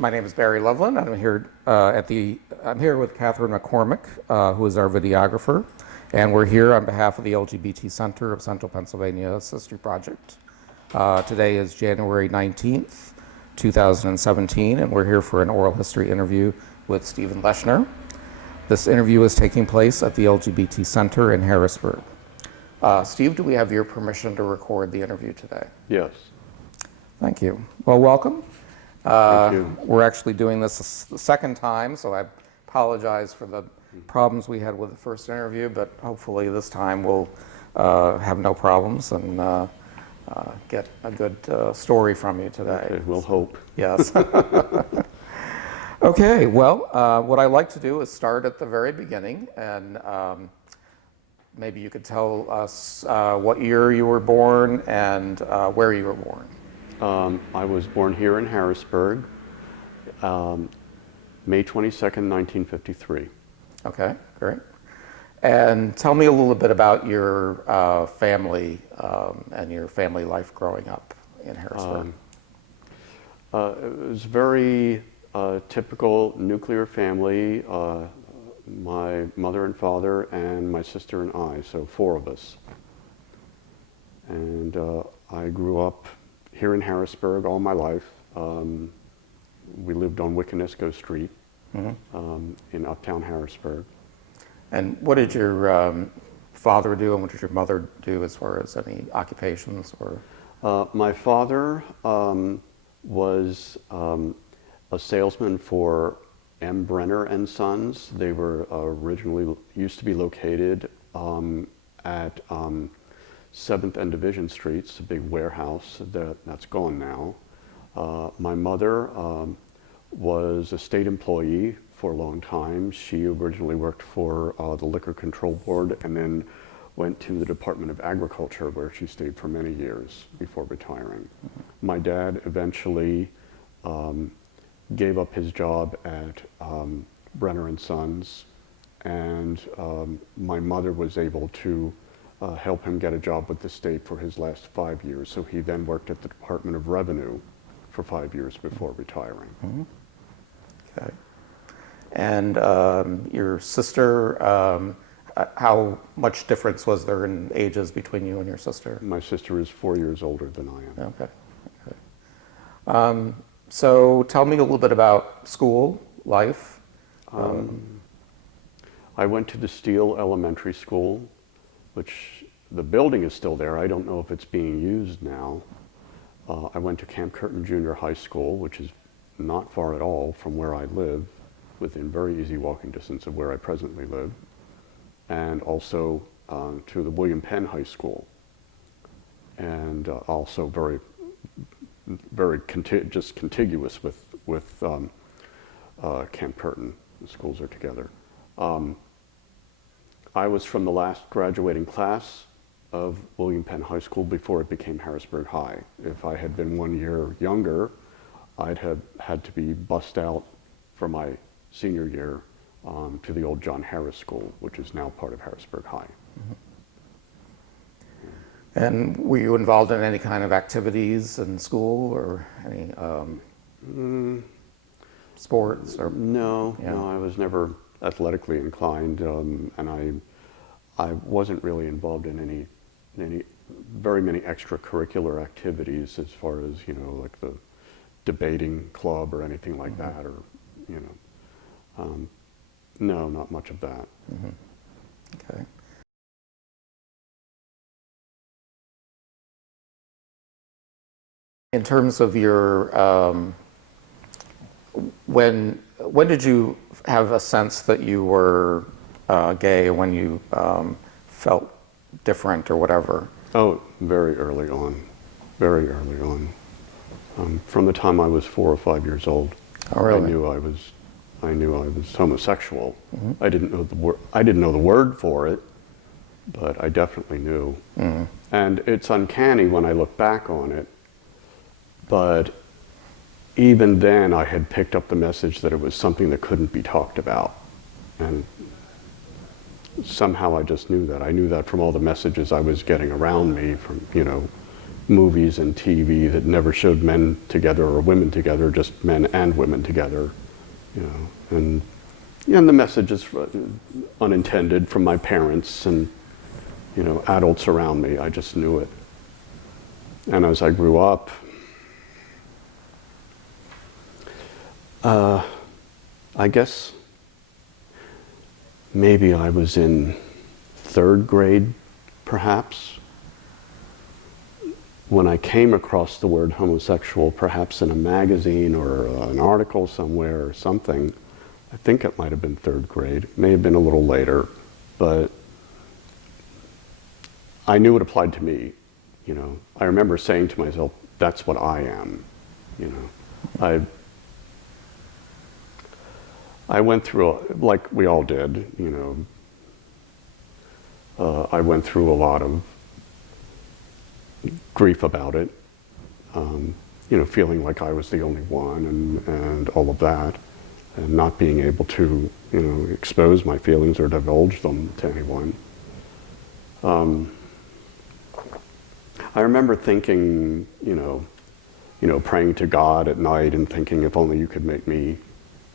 My name is Barry Loveland. I'm here with Catherine McCormick, who is our videographer, and we're here on behalf of the LGBT Center of Central Pennsylvania's History Project. Today is January 19th, 2017, and we're here for an oral history interview with Stephen Leshner. This interview is taking place at the LGBT Center in Harrisburg. Steve, do we have your permission to record the interview today? Yes. Thank you. Well, welcome. Thank you. We're actually doing this the second time, so I apologize for the problems we had with the first interview, but hopefully this time we'll have no problems and get a good story from you today. Okay, we'll hope. Yes. Okay, well, what I like to do is start at the very beginning, and maybe you could tell us what year you were born and where you were born. I was born here in Harrisburg, May 22nd, 1953. Okay, great. And tell me a little bit about your family and your family life growing up in Harrisburg. It was very typical nuclear family, my mother and father and my sister and I, so four of us. And I grew up here in Harrisburg all my life. We lived on Wiccanisco Street in uptown Harrisburg. And what did your father do and what did your mother do as far as any occupations? Or? My father was a salesman for M. Brenner and Sons. They were originally used to be located at 7th and Division Streets, a big warehouse that's gone now. My mother was a state employee for a long time. She originally worked for the Liquor Control Board and then went to the Department of Agriculture, where she stayed for many years before retiring. My dad eventually gave up his job at Brenner and Sons, and my mother was able to help him get a job with the state for his last 5 years. So he then worked at the Department of Revenue for 5 years before retiring. Mm-hmm. Okay. And your sister, how much difference was there in ages between you and your sister? My sister is 4 years older than I am. Okay. So tell me a little bit about school life. I went to the Steele Elementary School, which the building is still there. I don't know if it's being used now. I went to Camp Curtin Junior High School, which is not far at all from where I live, within very easy walking distance of where I presently live, and also to the William Penn High School, and also very just contiguous with Camp Curtin. The schools are together. I was from the last graduating class of William Penn High School before it became Harrisburg High. If I had been 1 year younger, I'd have had to be bussed out for my senior year to the old John Harris School, which is now part of Harrisburg High. Mm-hmm. And were you involved in any kind of activities in school or any sports? Or No, I was never athletically inclined, and I wasn't really involved in any very many extracurricular activities as far as, like the debating club or anything like that, or no, not much of that. Okay. In terms of your, when did you have a sense that you were gay, when you felt different or whatever? Oh, very early on, very early on. From the time I was 4 or 5 years old, oh, really? I knew I was homosexual. I didn't know the word for it, but I definitely knew. And it's uncanny when I look back on it, but even then I had picked up the message that it was something that couldn't be talked about. And somehow I just knew that. I knew that from all the messages I was getting around me from, movies and TV that never showed men together or women together, just men and women together, you know. And the message is unintended from my parents and, you know, adults around me. I just knew it. And as I grew up, I guess maybe I was in 3rd grade, perhaps, when I came across the word homosexual, perhaps in a magazine or an article somewhere or something. I think it might have been 3rd grade, may have been a little later, but I knew it applied to me, you know. I remember saying to myself, that's what I am, you know. I went through, like we all did, you know, I went through a lot of grief about it, you know, feeling like I was the only one and all of that, and not being able to, you know, expose my feelings or divulge them to anyone. I remember thinking, you know, praying to God at night and thinking, if only you could make me,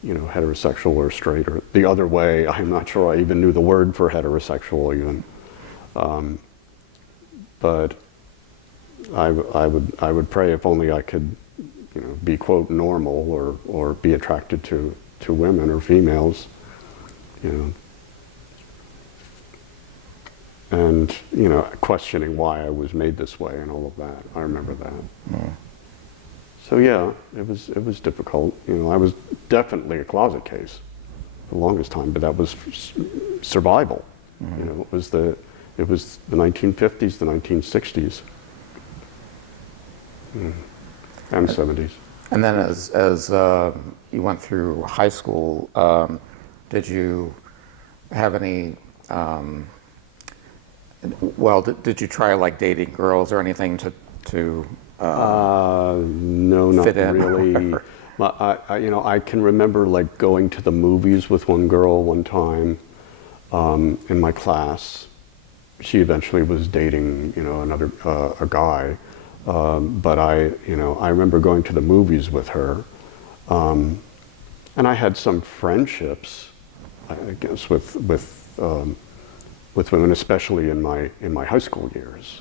you know, heterosexual or straight or the other way. I'm not sure I even knew the word for heterosexual even. But I would pray if only I could, you know, be quote normal or be attracted to women or females, you know. And, you know, questioning why I was made this way and all of that. I remember that. Mm. So yeah, it was difficult. You know, I was definitely a closet case for the longest time, but that was survival. Mm-hmm. You know, it was the 1950s, the 1960s, and 70s. And then as you went through high school, did you have any? Did you try like dating girls or anything to? No, not really. You know, I can remember like going to the movies with one girl one time in my class. She eventually was dating, you know, a guy, but I remember going to the movies with her, and I had some friendships, I guess, with women, especially in my high school years.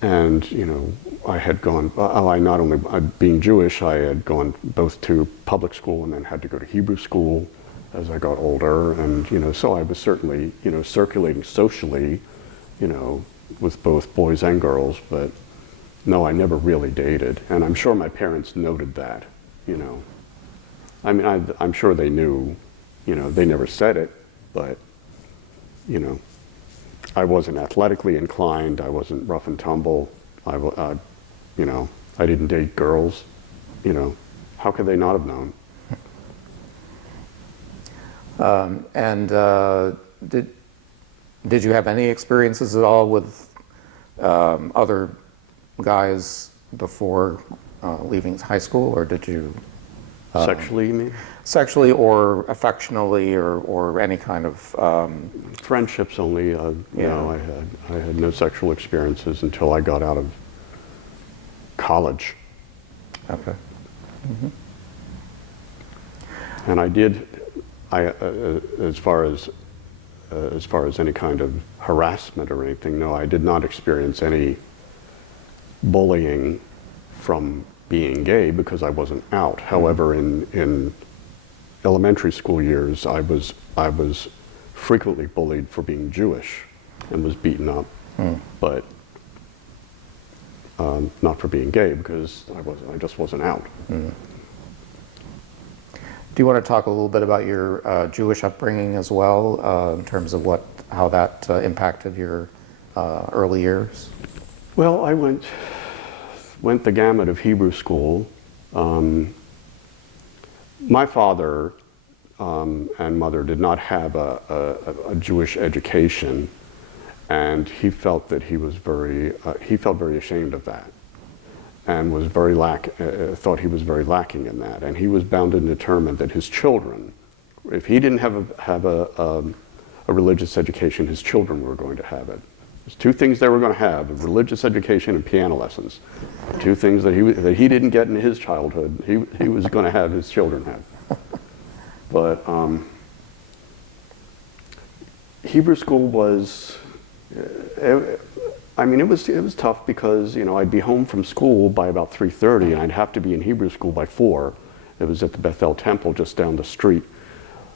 And, you know, I had gone, not only being Jewish, I had gone both to public school and then had to go to Hebrew school as I got older. And, you know, so I was certainly, you know, circulating socially, you know, with both boys and girls, but no, I never really dated. And I'm sure my parents noted that, you know. I mean, I'm sure they knew, you know, they never said it, but, you know, I wasn't athletically inclined. I wasn't rough and tumble. You know, I didn't date girls. You know, how could they not have known? Did you have any experiences at all with other guys before leaving high school, or did you? Sexually, you mean? Sexually or affectionately or any kind of... Friendships only. You know, I had no sexual experiences until I got out of college. Okay. Mm-hmm. And I did, as far as any kind of harassment or anything, no, I did not experience any bullying from being gay because I wasn't out. However, in elementary school years, I was frequently bullied for being Jewish and was beaten up, but not for being gay because I just wasn't out. Do you want to talk a little bit about your Jewish upbringing as well, in terms of how that impacted your early years? Well, I went the gamut of Hebrew school. My father and mother did not have a Jewish education, and he felt that he felt very ashamed of that, and was thought he was very lacking in that, and he was bound and determined that his children, if he didn't have a religious education, his children were going to have it, There's two things they were going to have: religious education and piano lessons. Two things that he didn't get in his childhood. He was going to have his children have. But Hebrew school was. I mean, it was tough because, you know, I'd be home from school by about 3:30, and I'd have to be in Hebrew school by 4. It was at the Bethel Temple just down the street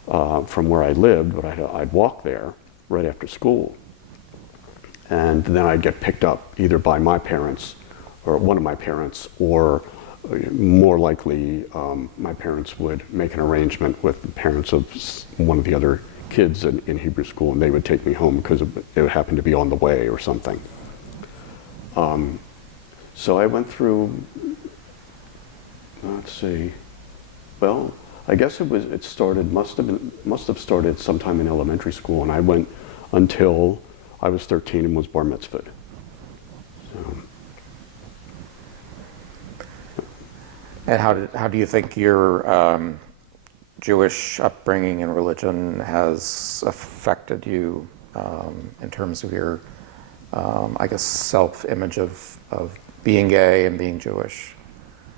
from where I lived, but I'd walk there right after school. And then I'd get picked up either by my parents or one of my parents, or more likely my parents would make an arrangement with the parents of one of the other kids in Hebrew school, and they would take me home because it happened to be on the way or something. So I went through, let's see, well, I guess must have started sometime in elementary school, and I went until I was 13 and was bar mitzvahed. So. And how do you think your Jewish upbringing and religion has affected you in terms of your, I guess, self-image of being gay and being Jewish?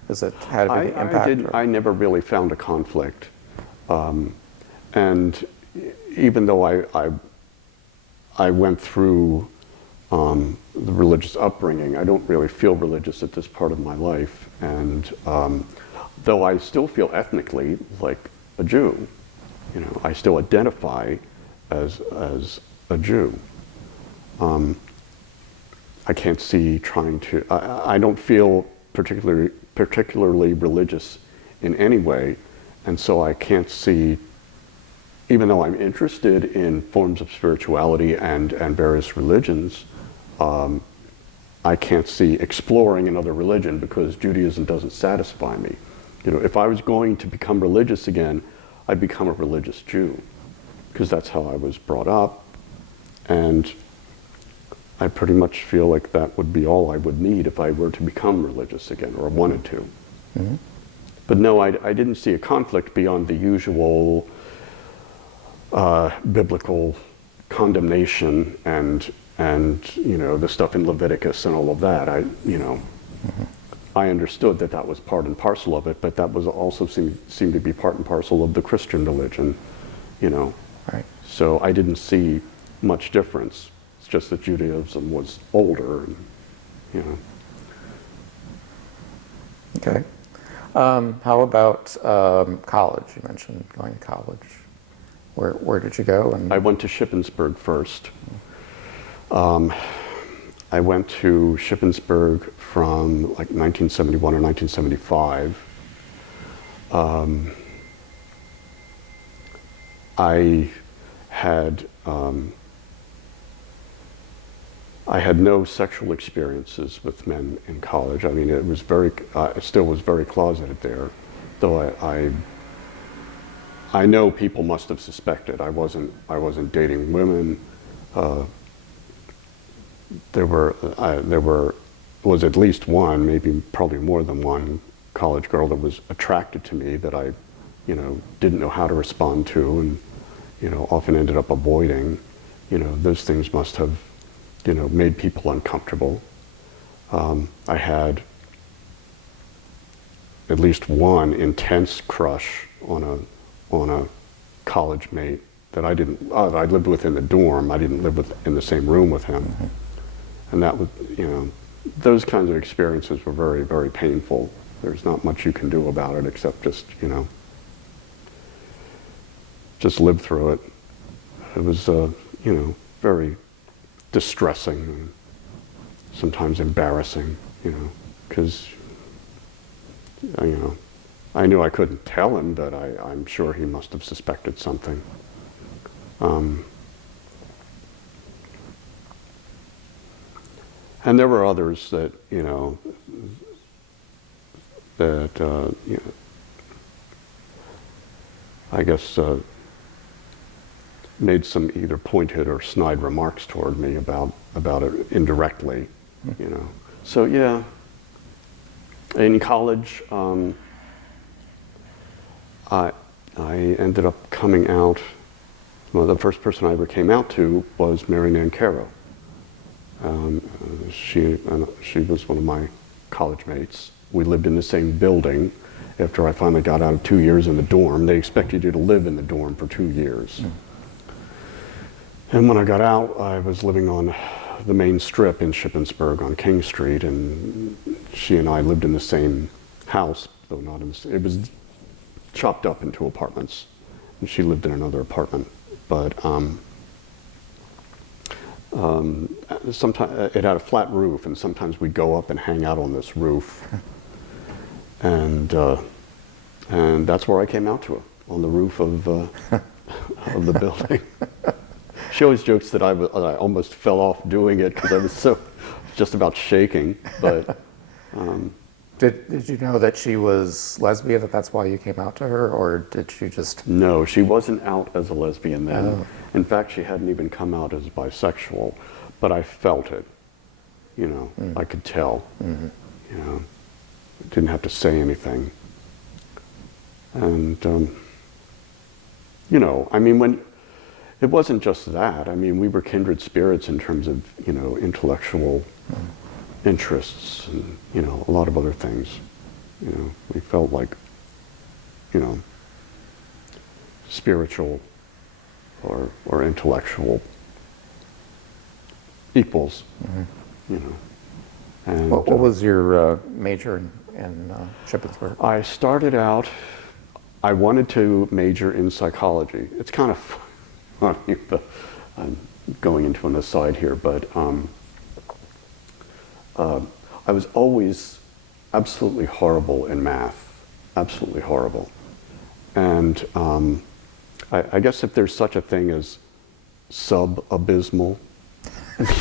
Has it had a big impact? I never really found a conflict. And even though I went through the religious upbringing, I don't really feel religious at this part of my life. And though I still feel ethnically like a Jew, you know, I still identify as a Jew. I can't see trying to. I don't feel particularly religious in any way, and so I can't see. Even though I'm interested in forms of spirituality and various religions, I can't see exploring another religion because Judaism doesn't satisfy me. You know, if I was going to become religious again, I'd become a religious Jew because that's how I was brought up, and I pretty much feel like that would be all I would need if I were to become religious again or wanted to. Mm-hmm. But no, I didn't see a conflict beyond the usual biblical condemnation and you know, the stuff in Leviticus and all of that. I understood that was part and parcel of it, but that was also seemed to be part and parcel of the Christian religion, you know. Right. So I didn't see much difference. It's just that Judaism was older, and, you know. Okay. How about college? You mentioned going to college. Where did you go? And I went to Shippensburg first. I went to Shippensburg from like 1971 or 1975. I had no sexual experiences with men in college. I mean, it was it still was very closeted there, though I know people must have suspected. I wasn't dating women. There was at least one, maybe probably more than one, college girl that was attracted to me that I, you know, didn't know how to respond to, and, you know, often ended up avoiding. You know, those things must have, you know, made people uncomfortable. I had at least one intense crush on a college mate that I lived with in the dorm. I didn't live in the same room with him. Mm-hmm. And that was, you know, those kinds of experiences were very, very painful. There's not much you can do about it except just, you know, just live through it. It was, you know, very distressing and sometimes embarrassing, you know, because, you know, I knew I couldn't tell him, but I'm sure he must have suspected something. And there were others that, you know, you know, I guess made some either pointed or snide remarks toward me about it indirectly, you know. So yeah, in college, I ended up coming out. Well, the first person I ever came out to was Mary Nancaro. She was one of my college mates. We lived in the same building. After I finally got out of 2 years in the dorm, they expected you to live in the dorm for 2 years. And when I got out, I was living on the main strip in Shippensburg on King Street, and she and I lived in the same house, though not in the, it was chopped up into apartments, and she lived in another apartment. But sometimes it had a flat roof, and sometimes we'd go up and hang out on this roof, and that's where I came out to her, on the roof of of the building. She always jokes that I almost fell off doing it because I was so just about shaking. But did you know that she was lesbian, that's why you came out to her, or did you just? No, she wasn't out as a lesbian then. Oh. In fact, she hadn't even come out as bisexual, but I felt it. You know, I could tell. You know, didn't have to say anything. And you know, I mean, when it wasn't just that. I mean, we were kindred spirits in terms of, you know, intellectual interests and, you know, a lot of other things. You know, we felt like, you know, spiritual or intellectual equals, you know. And What was your major in Shippensburg? I started out, I wanted to major in psychology. It's kind of funny, but I'm going into an aside here, but I was always absolutely horrible in math, absolutely horrible. And I guess if there's such a thing as sub-abysmal,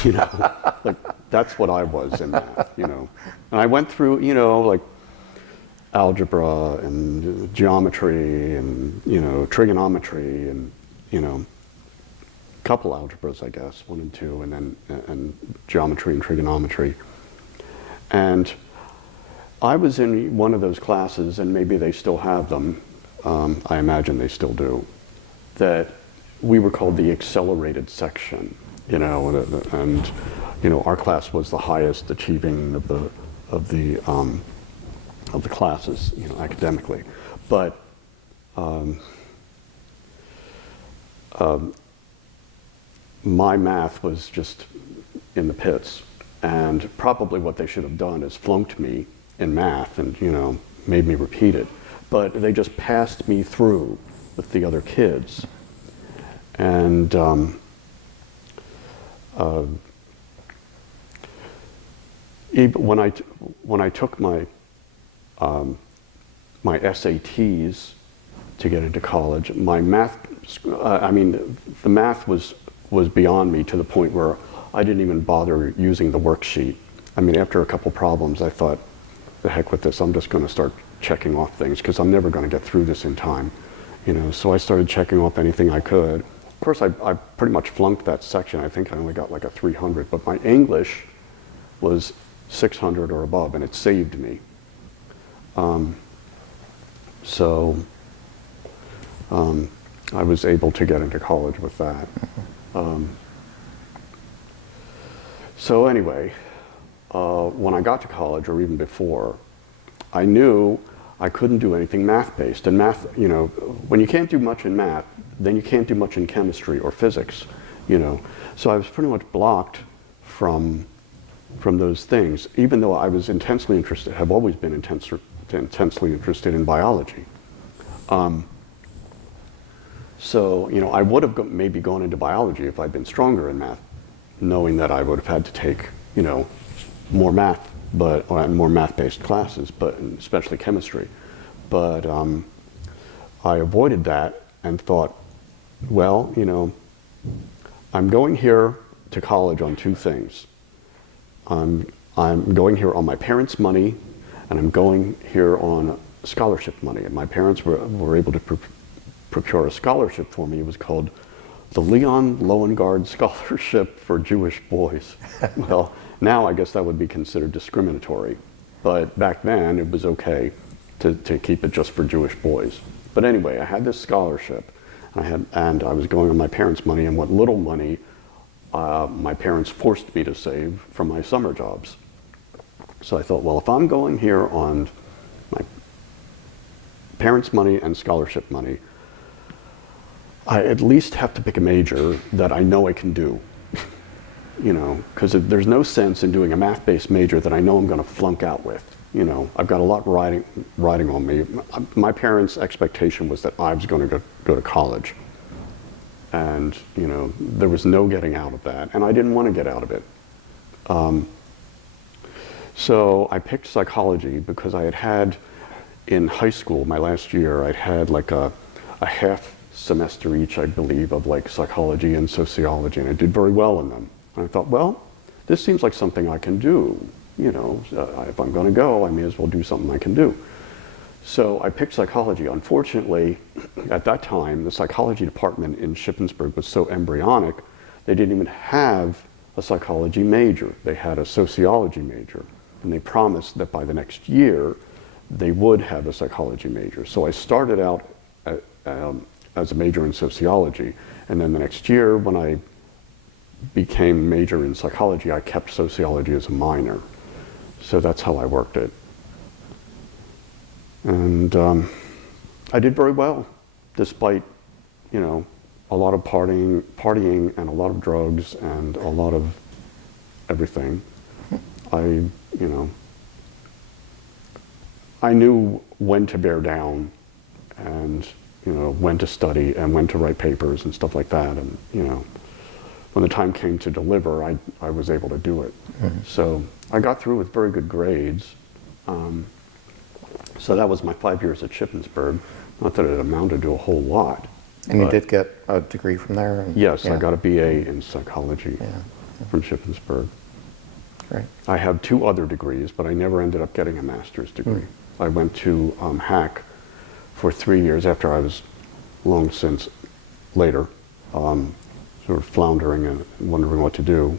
you know, like that's what I was in math, you know. And I went through, you know, like algebra and geometry and, you know, trigonometry and, you know, a couple algebras, I guess, 1 and 2, and then and geometry and trigonometry. And I was in one of those classes, and maybe they still have them, I imagine they still do, that we were called the accelerated section, you know, and you know, our class was the highest achieving of the classes, you know, academically. But my math was just in the pits, and probably what they should have done is flunked me in math and, you know, made me repeat it. But they just passed me through with the other kids. And even when I took my my SATs to get into college, my math, I mean, the math was beyond me to the point where I didn't even bother using the worksheet. I mean, after a couple problems, I thought, the heck with this, I'm just going to start checking off things because I'm never going to get through this in time. You know, so I started checking off anything I could. Of course, I pretty much flunked that section. I think I only got like a 300, but my English was 600 or above, and it saved me. I was able to get into college with that. So anyway, when I got to college, or even before, I knew I couldn't do anything math-based. And math, you know, when you can't do much in math, then you can't do much in chemistry or physics, you know. So I was pretty much blocked from those things, even though I was intensely interested, have always been intensely interested in biology. So, you know, I would have maybe gone into biology if I'd been stronger in math, knowing that I would have had to take, you know, more math, or more math-based classes, but especially chemistry. But I avoided that and thought, well, you know, I'm going here to college on 2 things. I'm going here on my parents' money, and I'm going here on scholarship money. And my parents were able to procure a scholarship for me. It was called the Leon Lowengaard Scholarship for Jewish Boys. Well, now I guess that would be considered discriminatory. But back then, it was okay to keep it just for Jewish boys. But anyway, I had this scholarship, and I was going on my parents' money, and what little money my parents forced me to save from my summer jobs. So I thought, well, if I'm going here on my parents' money and scholarship money, I at least have to pick a major that I know I can do. You know, because there's no sense in doing a math-based major that I know I'm going to flunk out with. You know, I've got a lot riding on me. My parents' expectation was that I was going to go to college. And, you know, there was no getting out of that, and I didn't want to get out of it. So I picked psychology because I had in high school, my last year, I'd had like a half semester each, I believe, of like psychology and sociology, and I did very well in them. And I thought, well, this seems like something I can do. You know, if I'm going to go, I may as well do something I can do. So I picked psychology. Unfortunately, at that time, the psychology department in Shippensburg was so embryonic, they didn't even have a psychology major. They had a sociology major. And they promised that by the next year, they would have a psychology major. So I started out as a major in sociology. And then the next year, when I became a major in psychology, I kept sociology as a minor. So that's how I worked it. And I did very well, despite, you know, a lot of partying and a lot of drugs and a lot of everything. You know, I knew when to bear down and, you know, when to study and when to write papers and stuff like that. And, you know, when the time came to deliver, I was able to do it. Mm-hmm. So I got through with very good grades. So that was my 5 years at Shippensburg. Not that it amounted to a whole lot. And you did get a degree from there? And, yes, yeah. I got a BA in psychology from Shippensburg. Great. I have 2 other degrees, but I never ended up getting a master's degree. I went to Hack for 3 years after I was long since later, sort of floundering and wondering what to do.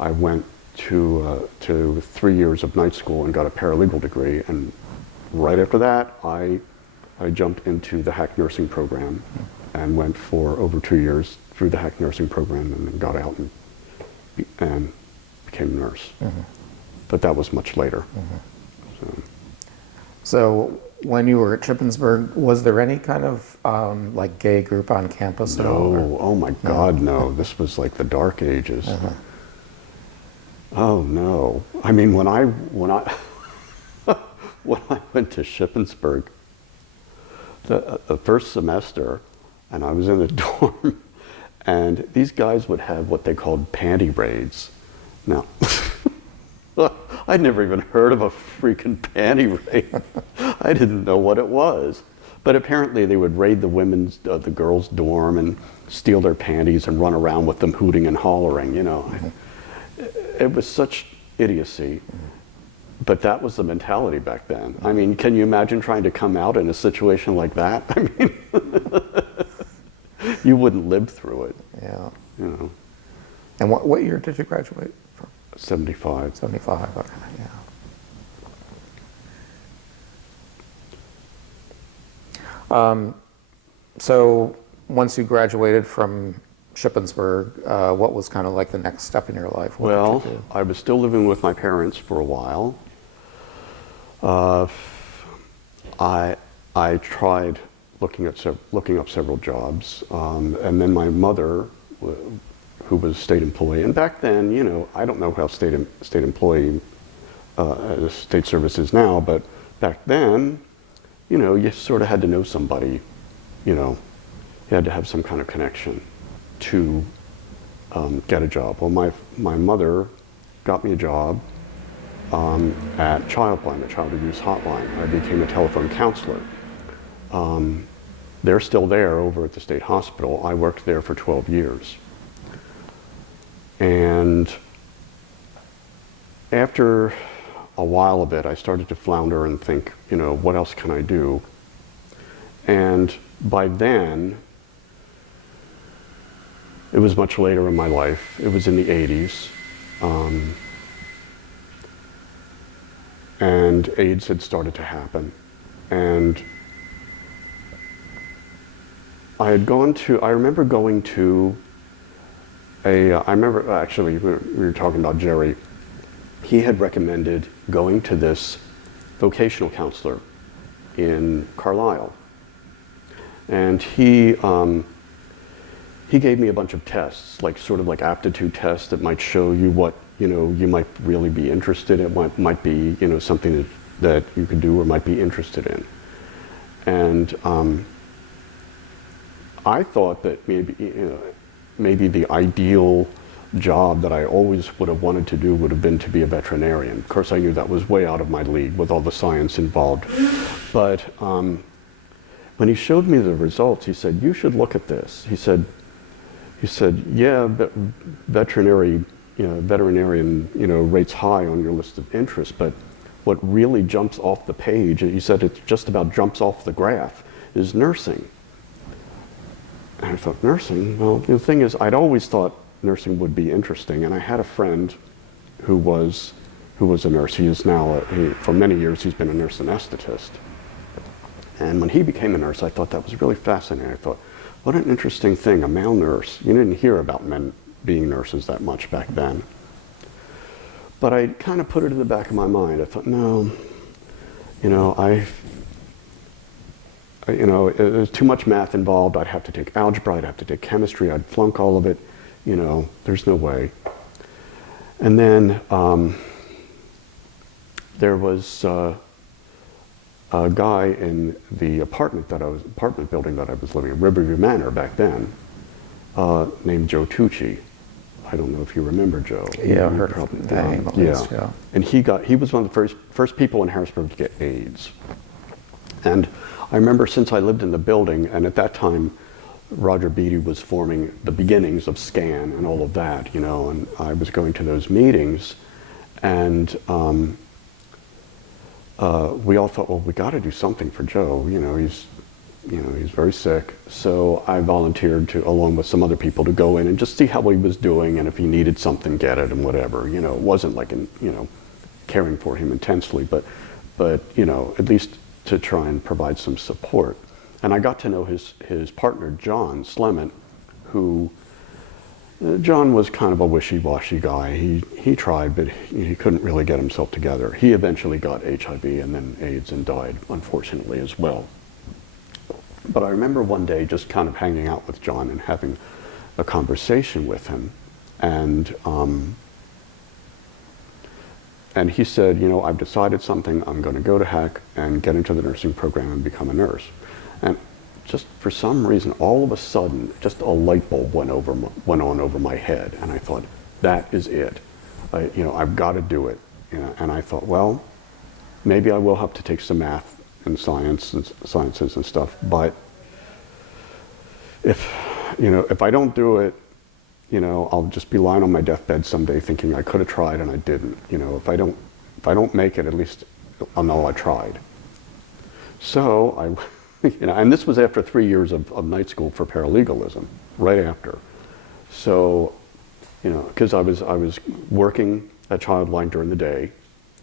I went to 3 years of night school and got a paralegal degree, and right after that, I jumped into the Hack nursing program and went for over 2 years through the Hack nursing program, and then got out and became a nurse. Mm-hmm. But that was much later. Mm-hmm. So when you were at Shippensburg, was there any kind of like gay group on campus at all? No, oh my God, no. This was like the dark ages. Uh-huh. Oh no. I mean, when I when I went to Shippensburg, the first semester, and I was in the dorm, and these guys would have what they called panty raids. Now, I'd never even heard of a freaking panty raid. I didn't know what it was. But apparently they would raid the girls' dorm and steal their panties and run around with them hooting and hollering, you know. It was such idiocy. But that was the mentality back then. I mean, can you imagine trying to come out in a situation like that? I mean, you wouldn't live through it. Yeah. You know. And what year did you graduate from? 75. 75, okay, yeah. So once you graduated from Shippensburg, what was kind of like the next step in your life? What well, did you do? I was still living with my parents for a while. I tried looking up several jobs, and then my mother, who was a state employee, and back then, you know, I don't know how state employee state service is now, but back then, you know, you sort of had to know somebody, you know, you had to have some kind of connection to get a job. Well, my mother got me a job at Childline, the Child Abuse Hotline. I became a telephone counselor. They're still there over at the state hospital. I worked there for 12 years. And after a while of it, I started to flounder and think, you know, what else can I do? And by then, it was much later in my life. It was in the 80s. And AIDS had started to happen. And I remember going to I remember actually, we were talking about Jerry. He had recommended going to this vocational counselor in Carlisle. And he gave me a bunch of tests, like sort of like aptitude tests that might show you what, you might really be interested in, what might be, something that you could do or might be interested in. And I thought that maybe the ideal job that I always would have wanted to do would have been to be a veterinarian. Of course, I knew that was way out of my league with all the science involved. But when he showed me the results, he said, "You should look at this." He said, "Yeah, veterinarian, rates high on your list of interests, but what really jumps off the page," and he said it just about jumps off the graph, is nursing." And I thought, nursing? Well, the thing is, I'd always thought nursing would be interesting, and I had a friend who was a nurse. He is now, for many years, he's been a nurse anesthetist. And when he became a nurse, I thought that was really fascinating. I thought, what an interesting thing, a male nurse. You didn't hear about men being nurses that much back then. But I kind of put it in the back of my mind. I thought, no, there's too much math involved. I'd have to take algebra, I'd have to take chemistry, I'd flunk all of it. There's no way. And then there was a guy in the apartment building that I was living in, Riverview Manor back then, named Joe Tucci. I don't know if you remember Joe. Yeah, I heard of the name at least, yeah. And he was one of the first people in Harrisburg to get AIDS. And I remember, since I lived in the building, and at that time Roger Beatty was forming the beginnings of SCAN and all of that, and I was going to those meetings, and we all thought, well, we got to do something for Joe. He's very sick. So I volunteered to, along with some other people, to go in and just see how he was doing, and if he needed something, get it, and whatever. It wasn't like caring for him intensely, but at least to try and provide some support. And I got to know his partner, John Slement, who, John was kind of a wishy-washy guy. He tried, but he couldn't really get himself together. He eventually got HIV and then AIDS and died, unfortunately, as well. But I remember one day just kind of hanging out with John and having a conversation with him. And he said, I've decided something. I'm going to go to HAC and get into the nursing program and become a nurse. And just for some reason, all of a sudden, just a light bulb went on over my head. And I thought, that is it. I've got to do it. And I thought, well, maybe I will have to take some math and sciences and stuff. But if I don't do it, I'll just be lying on my deathbed someday thinking I could have tried and I didn't. If I don't make it, at least I'll know I tried. So and this was after 3 years of night school for paralegalism, right after. So, because I was working at Childline during the day,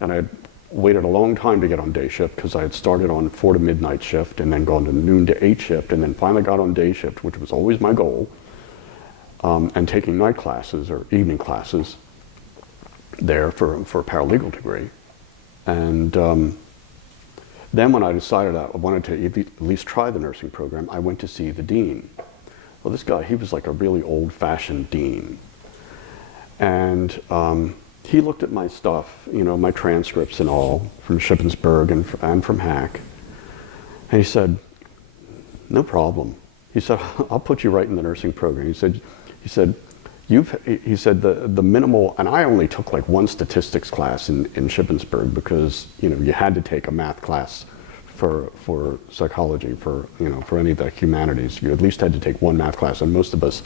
and I had waited a long time to get on day shift because I had started on 4 to midnight shift and then gone to noon to 8 shift, and then finally got on day shift, which was always my goal. And taking night classes or evening classes there for a paralegal degree. And then when I decided I wanted to at least try the nursing program, I went to see the dean. Well, this guy, he was like a really old-fashioned dean. And he looked at my stuff, my transcripts and all, from Shippensburg and from HAC. And he said, no problem. He said, I'll put you right in the nursing program. He said, the minimal, and I only took like one statistics class in Shippensburg because, you had to take a math class for psychology, for any of the humanities. You at least had to take one math class, and most of us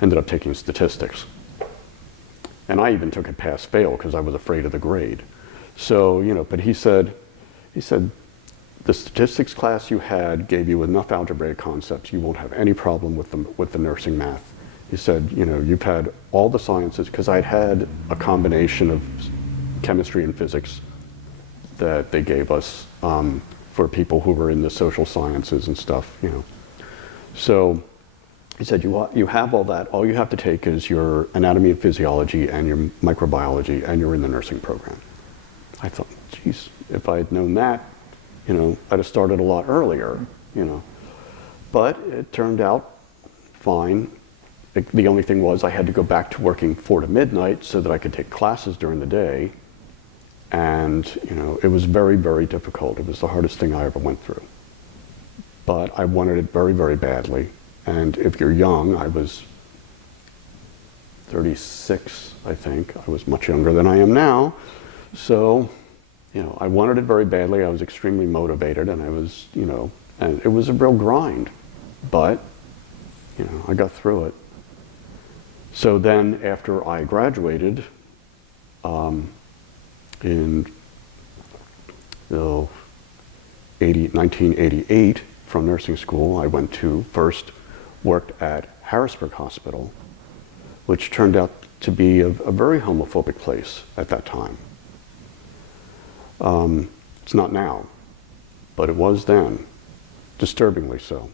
ended up taking statistics. And I even took it pass-fail because I was afraid of the grade. So, but he said, the statistics class you had gave you enough algebraic concepts, you won't have any problem with the nursing math. He said, you've had all the sciences, because I'd had a combination of chemistry and physics that they gave us for people who were in the social sciences and stuff, So he said, you have all that. All you have to take is your anatomy and physiology and your microbiology, and you're in the nursing program. I thought, geez, if I had known that, I'd have started a lot earlier, But it turned out fine. The only thing was I had to go back to working 4 to midnight so that I could take classes during the day. And, it was very, very difficult. It was the hardest thing I ever went through. But I wanted it very, very badly. And if you're young, I was 36, I think. I was much younger than I am now. So, I wanted it very badly. I was extremely motivated, and I was, and it was a real grind. But, I got through it. So then after I graduated in 1988 from nursing school, I went to worked at Harrisburg Hospital, which turned out to be a very homophobic place at that time. It's not now, but it was then, disturbingly so.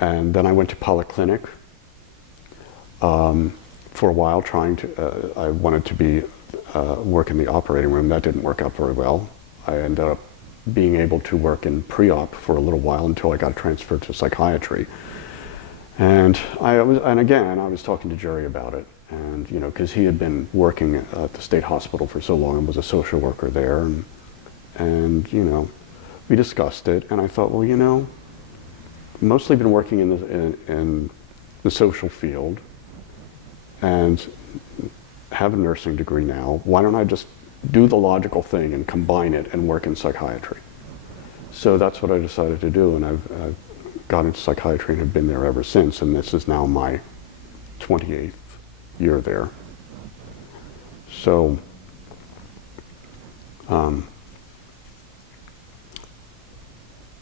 And then I went to Polyclinic for a while, I wanted to work in the operating room. That didn't work out very well. I ended up being able to work in pre-op for a little while until I got transferred to psychiatry. And I was talking to Jerry about it, and because he had been working at the state hospital for so long and was a social worker there, and we discussed it, and I thought, well, mostly been working in the social field, and have a nursing degree now. Why don't I just do the logical thing and combine it and work in psychiatry? So that's what I decided to do, and I've got into psychiatry and have been there ever since, and this is now my 28th year there. So,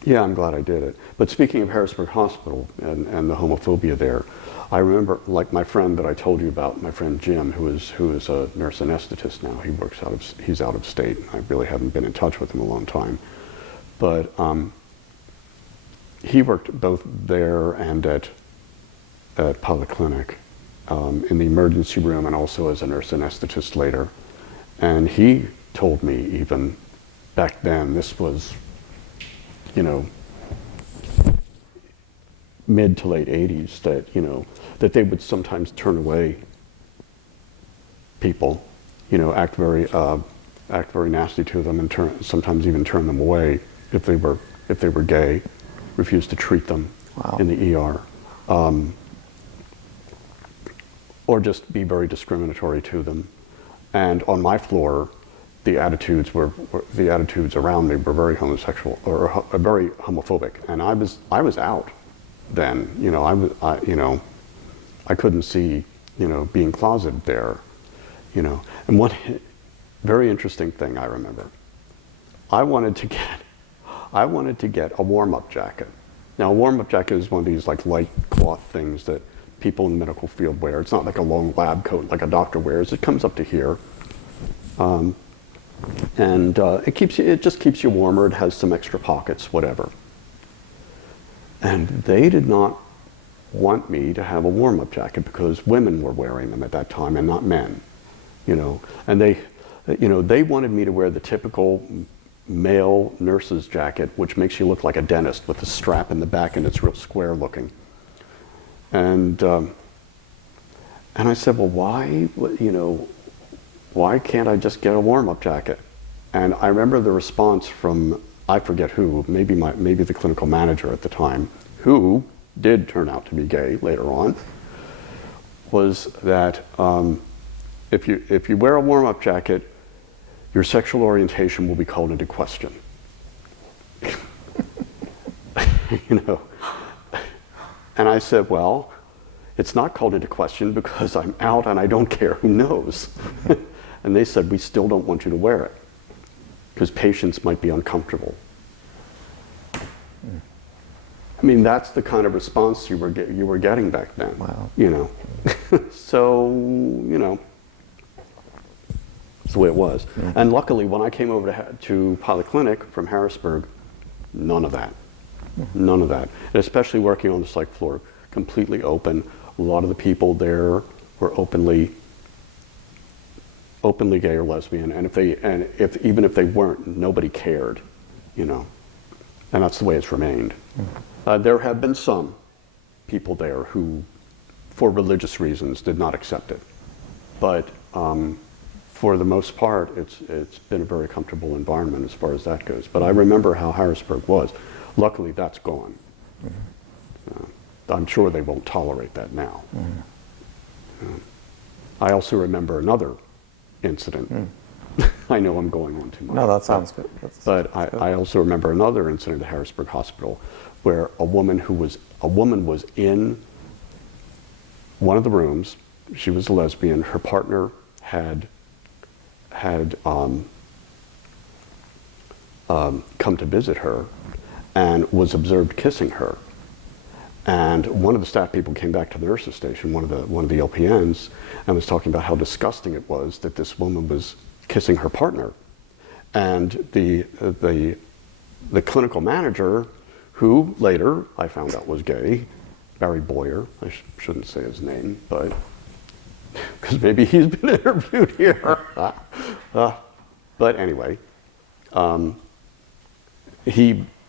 yeah, I'm glad I did it. But speaking of Harrisburg Hospital and the homophobia there, I remember, like my friend that I told you about, my friend Jim, who is a nurse anesthetist now. He's out of state. I really haven't been in touch with him in a long time. But he worked both there and at Polyclinic, in the emergency room and also as a nurse anesthetist later. And he told me even back then, this was, mid to late 80s, that, that they would sometimes turn away people, act very nasty to them, and sometimes even turn them away if they were gay, refuse to treat them in the ER, or just be very discriminatory to them. And on my floor, the attitudes around me were very homosexual or very homophobic, and I was out then. I couldn't see being closeted there, And one very interesting thing I remember, I wanted to get a warm-up jacket. Now, a warm-up jacket is one of these like light cloth things that people in the medical field wear. It's not like a long lab coat like a doctor wears. It comes up to here. And it just keeps you warmer. It has some extra pockets, whatever. And they did not want me to have a warm-up jacket because women were wearing them at that time and not men, And they wanted me to wear the typical male nurse's jacket, which makes you look like a dentist with a strap in the back and it's real square looking. And I said, well, why can't I just get a warm-up jacket? And I remember the response from, I forget who, maybe the clinical manager at the time, who did turn out to be gay later on, was that if you wear a warm-up jacket, your sexual orientation will be called into question. And I said, well, it's not called into question because I'm out and I don't care who knows. And they said, we still don't want you to wear it because patients might be uncomfortable. I mean, that's the kind of response you were getting back then. Wow. So, that's the way it was. Mm-hmm. And luckily, when I came over to Polyclinic from Harrisburg, none of that. None of that. And especially working on the psych floor, completely open. A lot of the people there were openly gay or lesbian, and even if they weren't, nobody cared, you know. And that's the way it's remained. There have been some people there who, for religious reasons, did not accept it. But for the most part, it's been a very comfortable environment as far as that goes. But I remember how Harrisburg was. Luckily, that's gone. I'm sure they won't tolerate that now. I also remember another incident. I know I'm going on too much. No, that sounds good. But I also remember another incident at Harrisburg Hospital where a woman was in one of the rooms. She was a lesbian. Her partner had come to visit her and was observed kissing her. And one of the staff people came back to the nurses station, one of the LPNs, and was talking about how disgusting it was that this woman was kissing her partner. And the clinical manager, who later I found out was gay, Barry Boyer, I shouldn't say his name, but because maybe he's been interviewed here. But anyway,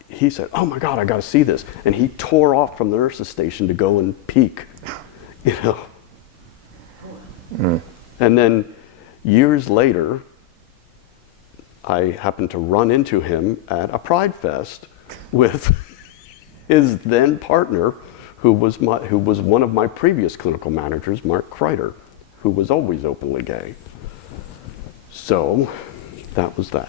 he said, "Oh my God, I got to see this," and he tore off from the nurses station to go and peek, you know. And then years later, I happened to run into him at a Pride Fest with his then partner, who was one of my previous clinical managers, Mark Kreider, who was always openly gay. So that was that.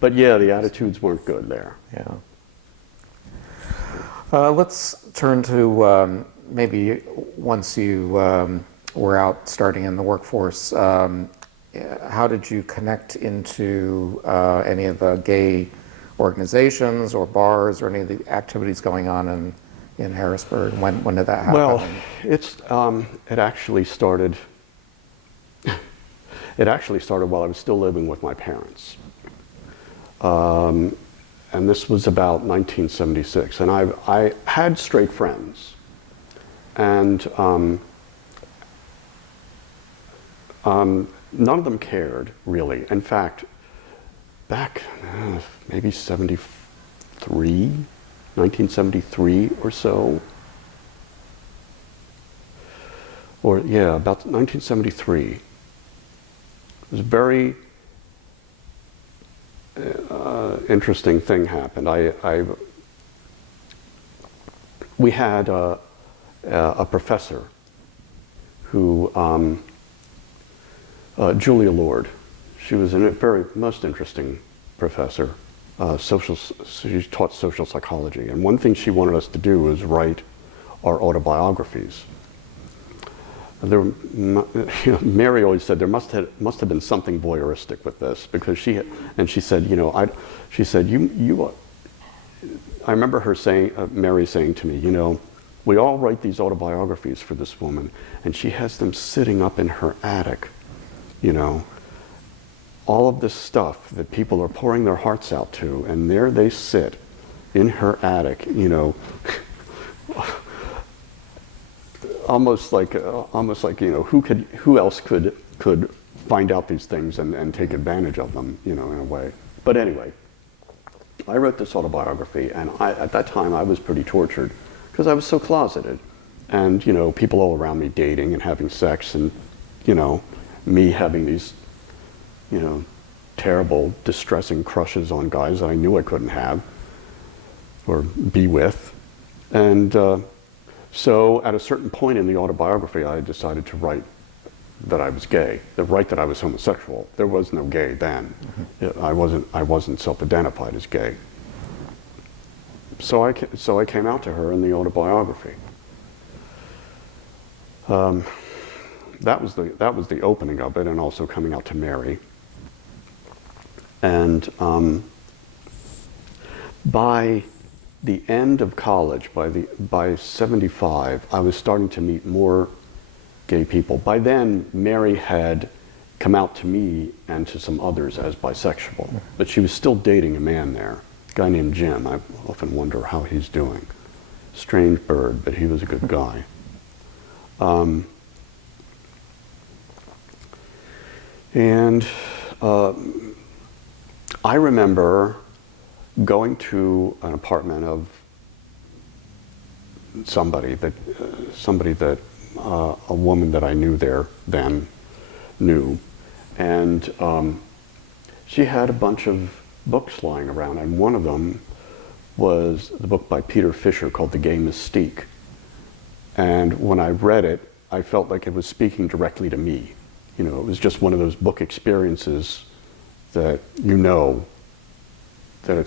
But yeah, the attitudes weren't good there. Yeah. Let's turn to maybe once you were out starting in the workforce, how did you connect into any of the gay organizations or bars or any of the activities going on in Harrisburg? When did that happen? Well, it actually started while I was still living with my parents. And this was about 1976. And I had straight friends. And none of them cared, really. In fact, back maybe 1973 or so, or yeah, about 1973, it was a very interesting thing happened. We had a professor who, Julia Lord, she was a very most interesting professor. She taught social psychology, and one thing she wanted us to do was write our autobiographies. Mary always said there must have been something voyeuristic with this, because she said, you know, I remember her saying, Mary saying to me, you know, we all write these autobiographies for this woman, and she has them sitting up in her attic, you know, all of this stuff that people are pouring their hearts out to, and there they sit in her attic, you know, almost like you know, who else could find out these things and take advantage of them, you know, in a way. But anyway, I wrote this autobiography, and at that time I was pretty tortured because I was so closeted, and you know, people all around me dating and having sex, and you know, me having these, you know, terrible, distressing crushes on guys that I knew I couldn't have or be with. And so at a certain point in the autobiography, I decided to write that I was gay, write that I was homosexual. There was no gay then. I wasn't self-identified as gay. So I came out to her in the autobiography. That was the opening of it, and also coming out to Mary. And by the end of college, by 75, I was starting to meet more gay people. By then, Mary had come out to me and to some others as bisexual. But she was still dating a man there, a guy named Jim. I often wonder how he's doing. Strange bird, but he was a good guy. I remember going to an apartment of somebody that a woman that I knew there then knew, and she had a bunch of books lying around, and one of them was the book by Peter Fisher called The Gay Mystique. And when I read it, I felt like it was speaking directly to me. You know, it was just one of those book experiences that you know that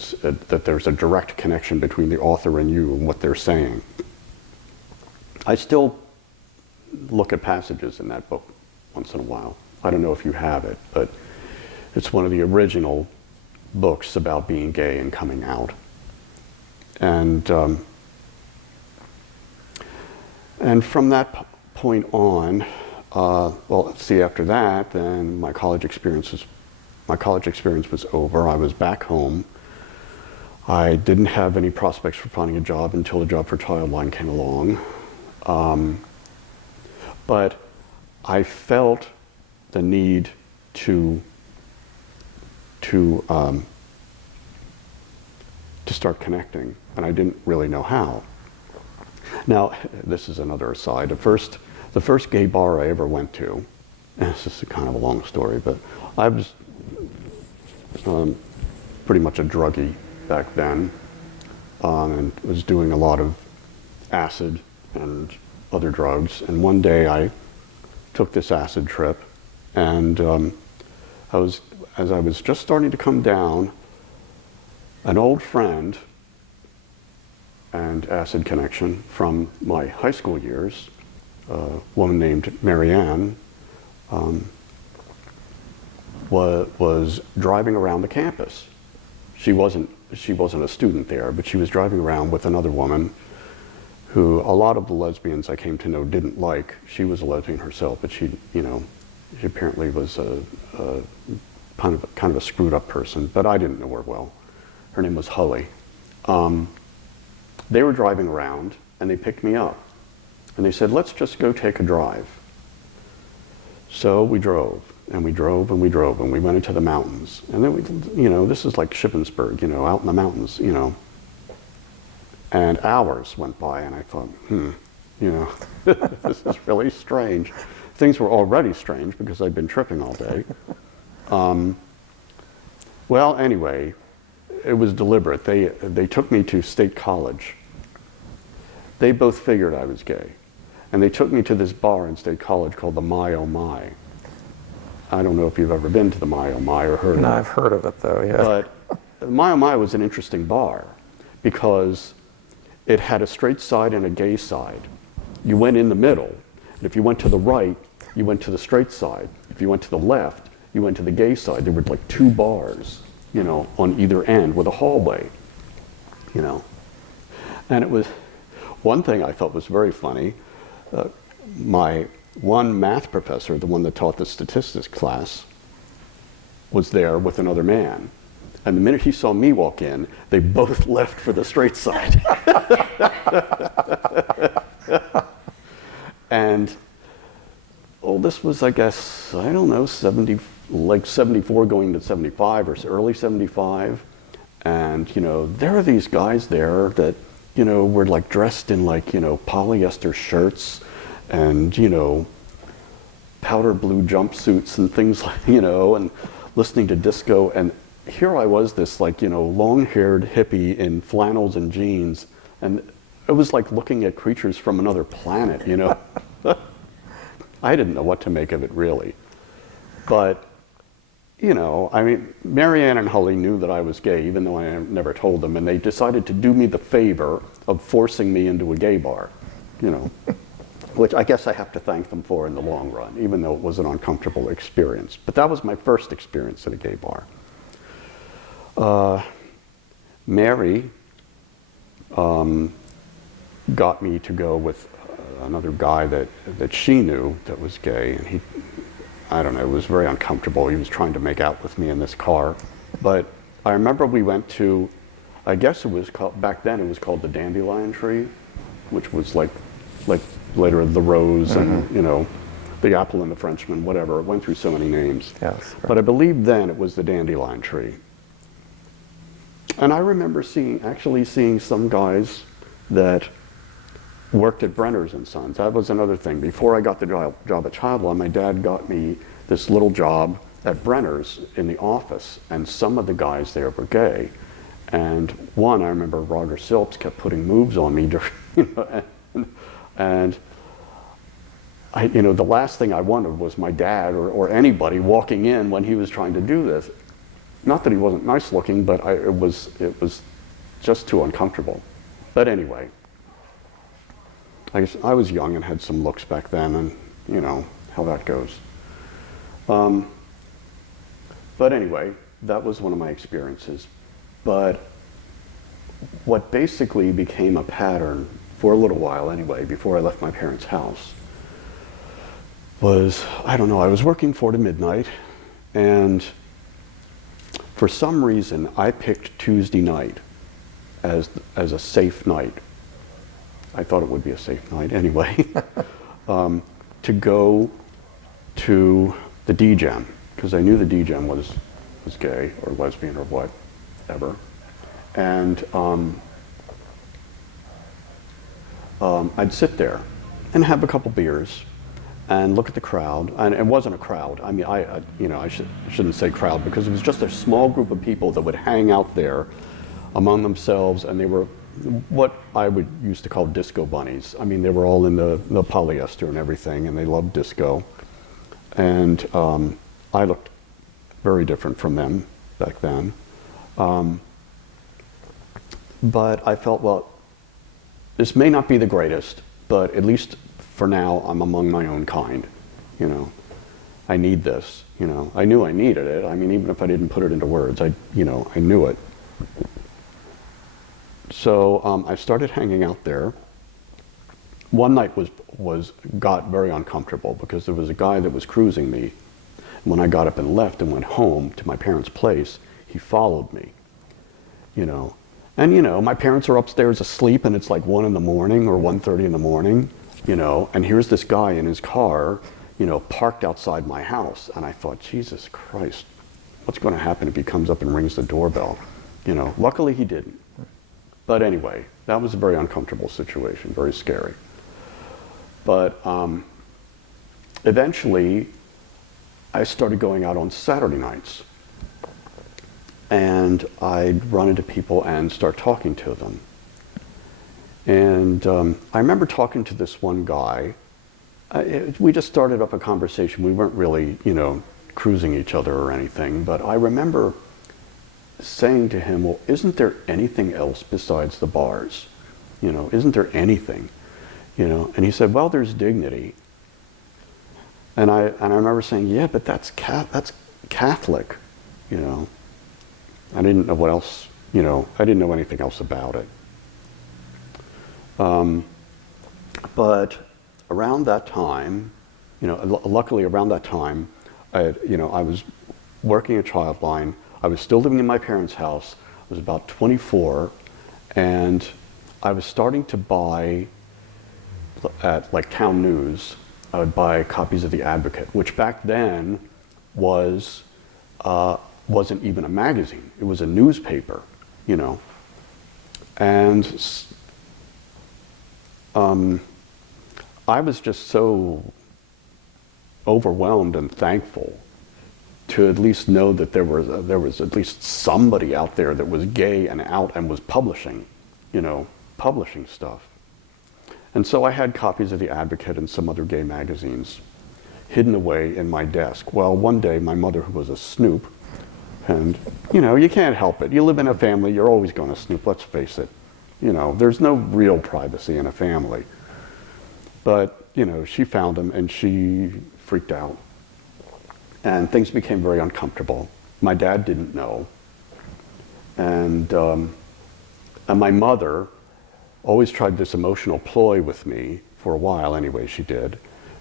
that there's a direct connection between the author and you and what they're saying. I still look at passages in that book once in a while. I don't know if you have it, but it's one of the original books about being gay and coming out. And from that point on, well, see, after that, then my college experience was over. I was back home. I didn't have any prospects for finding a job until the Job for Childline came along. But I felt the need to start connecting, and I didn't really know how. Now, this is another aside. The first gay bar I ever went to, and this is kind of a long story, but I was pretty much a druggie back then, and was doing a lot of acid and other drugs. And one day I took this acid trip, and as I was just starting to come down, an old friend and acid connection from my high school years, a woman named Marianne, was driving around the campus. She wasn't a student there, but she was driving around with another woman who a lot of the lesbians I came to know didn't like. She was a lesbian herself, but she apparently was a kind of a screwed up person, but I didn't know her well. Her name was Holly. They were driving around, and they picked me up. And they said, let's just go take a drive. So we drove, and we drove, and we drove, and we went into the mountains. And then this is like Shippensburg, out in the mountains, And hours went by, and I thought, this is really strange. Things were already strange because I'd been tripping all day. Well, anyway, it was deliberate. They took me to State College. They both figured I was gay. And they took me to this bar in State College called the My Oh My. I don't know if you've ever been to the My Oh My or heard of it. No, I've heard of it though, yeah. But the My Oh My was an interesting bar because it had a straight side and a gay side. You went in the middle, and if you went to the right, you went to the straight side. If you went to the left, you went to the gay side. There were like two bars, on either end with a hallway, And it was, one thing I thought was very funny, my one math professor, the one that taught the statistics class, was there with another man. And the minute he saw me walk in, they both left for the straight side. And, this was, I guess, I don't know, 74 going to 75 or early 75. And, there are these guys there that, were like dressed in polyester shirts and, powder blue jumpsuits and things like, and listening to disco. And here I was, this long-haired hippie in flannels and jeans. And it was like looking at creatures from another planet, I didn't know what to make of it really. But, Marianne and Holly knew that I was gay, even though I never told them, and they decided to do me the favor of forcing me into a gay bar, which I guess I have to thank them for in the long run, even though it was an uncomfortable experience. But that was my first experience at a gay bar. Mary got me to go with another guy that she knew that was gay, and I don't know, it was very uncomfortable. He was trying to make out with me in this car. But I remember we went to, I guess it was called, back then it was called the Dandelion Tree, which was like later the Rose and, you know, the Apple and the Frenchman, whatever. It went through so many names. Yes. Right. But I believe then it was the Dandelion Tree. And I remember actually seeing some guys that worked at Brenner's and Sons. That was another thing. Before I got the job at Childline, my dad got me this little job at Brenner's in the office, and some of the guys there were gay. And one, I remember Roger Silps kept putting moves on me during, you know, and I, you know, the last thing I wanted was my dad or anybody walking in when he was trying to do this. Not that he wasn't nice looking, but it was just too uncomfortable. But anyway, I guess I was young and had some looks back then, and you know how that goes. But anyway, that was one of my experiences. But what basically became a pattern for a little while anyway, before I left my parents' house, was, I don't know, I was working 4 to midnight, and for some reason I picked Tuesday night as a safe night. I thought it would be a safe night anyway, to go to the D-Gem, because I knew the D-Gem was gay or lesbian or whatever. And I'd sit there and have a couple beers and look at the crowd. And it wasn't a crowd. I mean, you know, I shouldn't say crowd, because it was just a small group of people that would hang out there among themselves, and they were what I would used to call disco bunnies. I mean, they were all in the polyester and everything, and they loved disco. And I looked very different from them back then. But I felt, well, this may not be the greatest, but at least for now, I'm among my own kind, you know. I need this, you know. I knew I needed it. I mean, even if I didn't put it into words, I knew it. So I started hanging out there. One night got very uncomfortable because there was a guy that was cruising me. When I got up and left and went home to my parents' place, he followed me, you know. And you know, my parents are upstairs asleep, and it's like 1 in the morning or 1:30 in the morning, you know, and here's this guy in his car, you know, parked outside my house. And I thought, Jesus Christ, what's going to happen if he comes up and rings the doorbell? You know, luckily he didn't. But anyway, that was a very uncomfortable situation, very scary. But eventually, I started going out on Saturday nights. And I'd run into people and start talking to them. And I remember talking to this one guy. We just started up a conversation. We weren't really, you know, cruising each other or anything. But I remember saying to him, well, isn't there anything else besides the bars? You know, isn't there anything? You know, and he said, well, there's Dignity. And I remember saying, yeah, but that's Catholic, you know. I didn't know what else, you know, I didn't know anything else about it. But around that time, you know, luckily around that time, I was working at Childline. I was still living in my parents' house. I was about 24, and I was starting to buy at like Town News. I would buy copies of The Advocate, which back then wasn't even a magazine. It was a newspaper, you know. And I was just so overwhelmed and thankful to at least know that there was at least somebody out there that was gay and out and was publishing, you know, publishing stuff. And so I had copies of The Advocate and some other gay magazines hidden away in my desk. Well, one day my mother, who was a snoop, and you know, you can't help it. You live in a family, you're always going to snoop, let's face it. You know, there's no real privacy in a family. But, you know, she found them and she freaked out. And things became very uncomfortable. My dad didn't know. And my mother always tried this emotional ploy with me, for a while anyway, she did,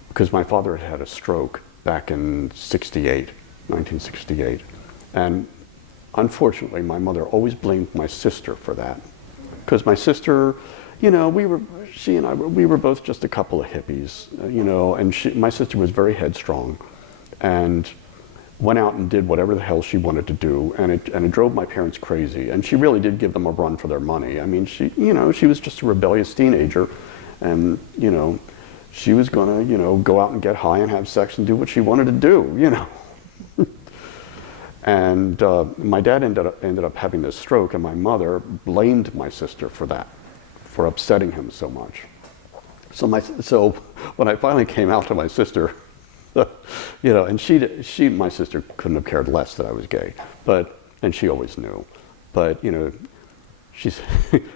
because my father had had a stroke back in 1968. And unfortunately, my mother always blamed my sister for that. Because my sister, you know, she and I, we were both just a couple of hippies, you know, and my sister was very headstrong and went out and did whatever the hell she wanted to do, and it drove my parents crazy. And she really did give them a run for their money. I mean, she was just a rebellious teenager, and, you know, she was gonna, you know, go out and get high and have sex and do what she wanted to do, you know. And my dad ended up having this stroke, and my mother blamed my sister for that, for upsetting him so much. So when I finally came out to my sister, you know, and my sister couldn't have cared less that I was gay, and she always knew, but, you know,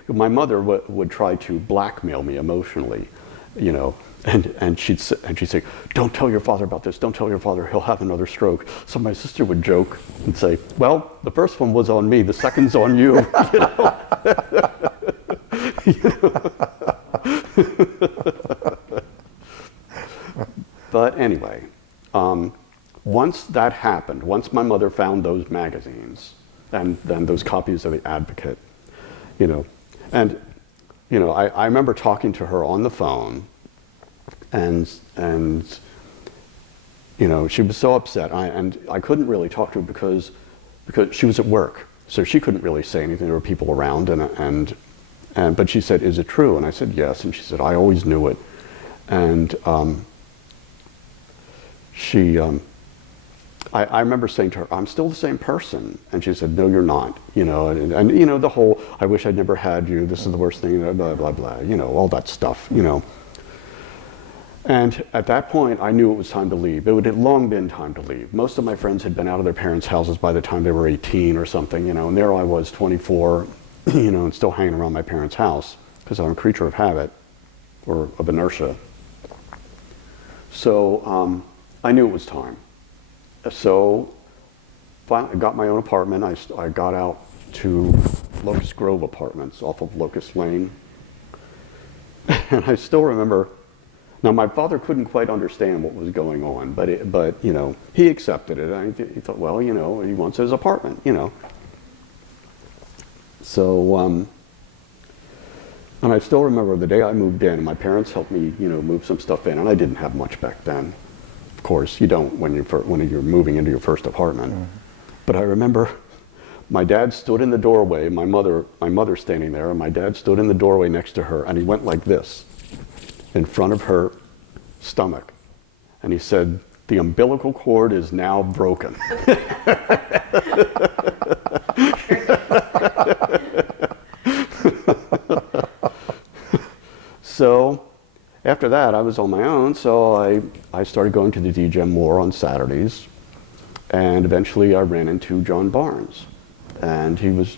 my mother would try to blackmail me emotionally, you know, and she'd say, "Don't tell your father about this. Don't tell your father. He'll have another stroke." So my sister would joke and say, "Well, the first one was on me. The second's on you." You know? You know? But anyway, once that happened, once my mother found those magazines and then those copies of The Advocate, you know, and, you know, I remember talking to her on the phone, and you know, she was so upset, and I couldn't really talk to her because she was at work, so she couldn't really say anything. There were people around, but she said, "Is it true?" And I said, "Yes." And she said, "I always knew it." And I remember saying to her, "I'm still the same person." And she said, "No, you're not." You know, and you know, the whole, "I wish I'd never had you, this is the worst thing," blah, blah, blah, you know, all that stuff, you know. And at that point, I knew it was time to leave. It had long been time to leave. Most of my friends had been out of their parents' houses by the time they were 18 or something, you know, and there I was, 24, you know, and still hanging around my parents' house, because I'm a creature of habit, or of inertia. So I knew it was time. So finally, I got my own apartment. I got out to Locust Grove Apartments off of Locust Lane. And I still remember, now my father couldn't quite understand what was going on, but you know, he accepted it. He thought, well, you know, he wants his apartment, you know. So, and I still remember the day I moved in, and my parents helped me, you know, move some stuff in, and I didn't have much back then. Of course, you don't when you're moving into your first apartment. Mm-hmm. But I remember my dad stood in the doorway, my mother standing there, and my dad stood in the doorway next to her, and he went like this in front of her stomach. And he said, "The umbilical cord is now broken." So after that, I was on my own, so I started going to the DGM more on Saturdays, and eventually I ran into John Barnes, and he was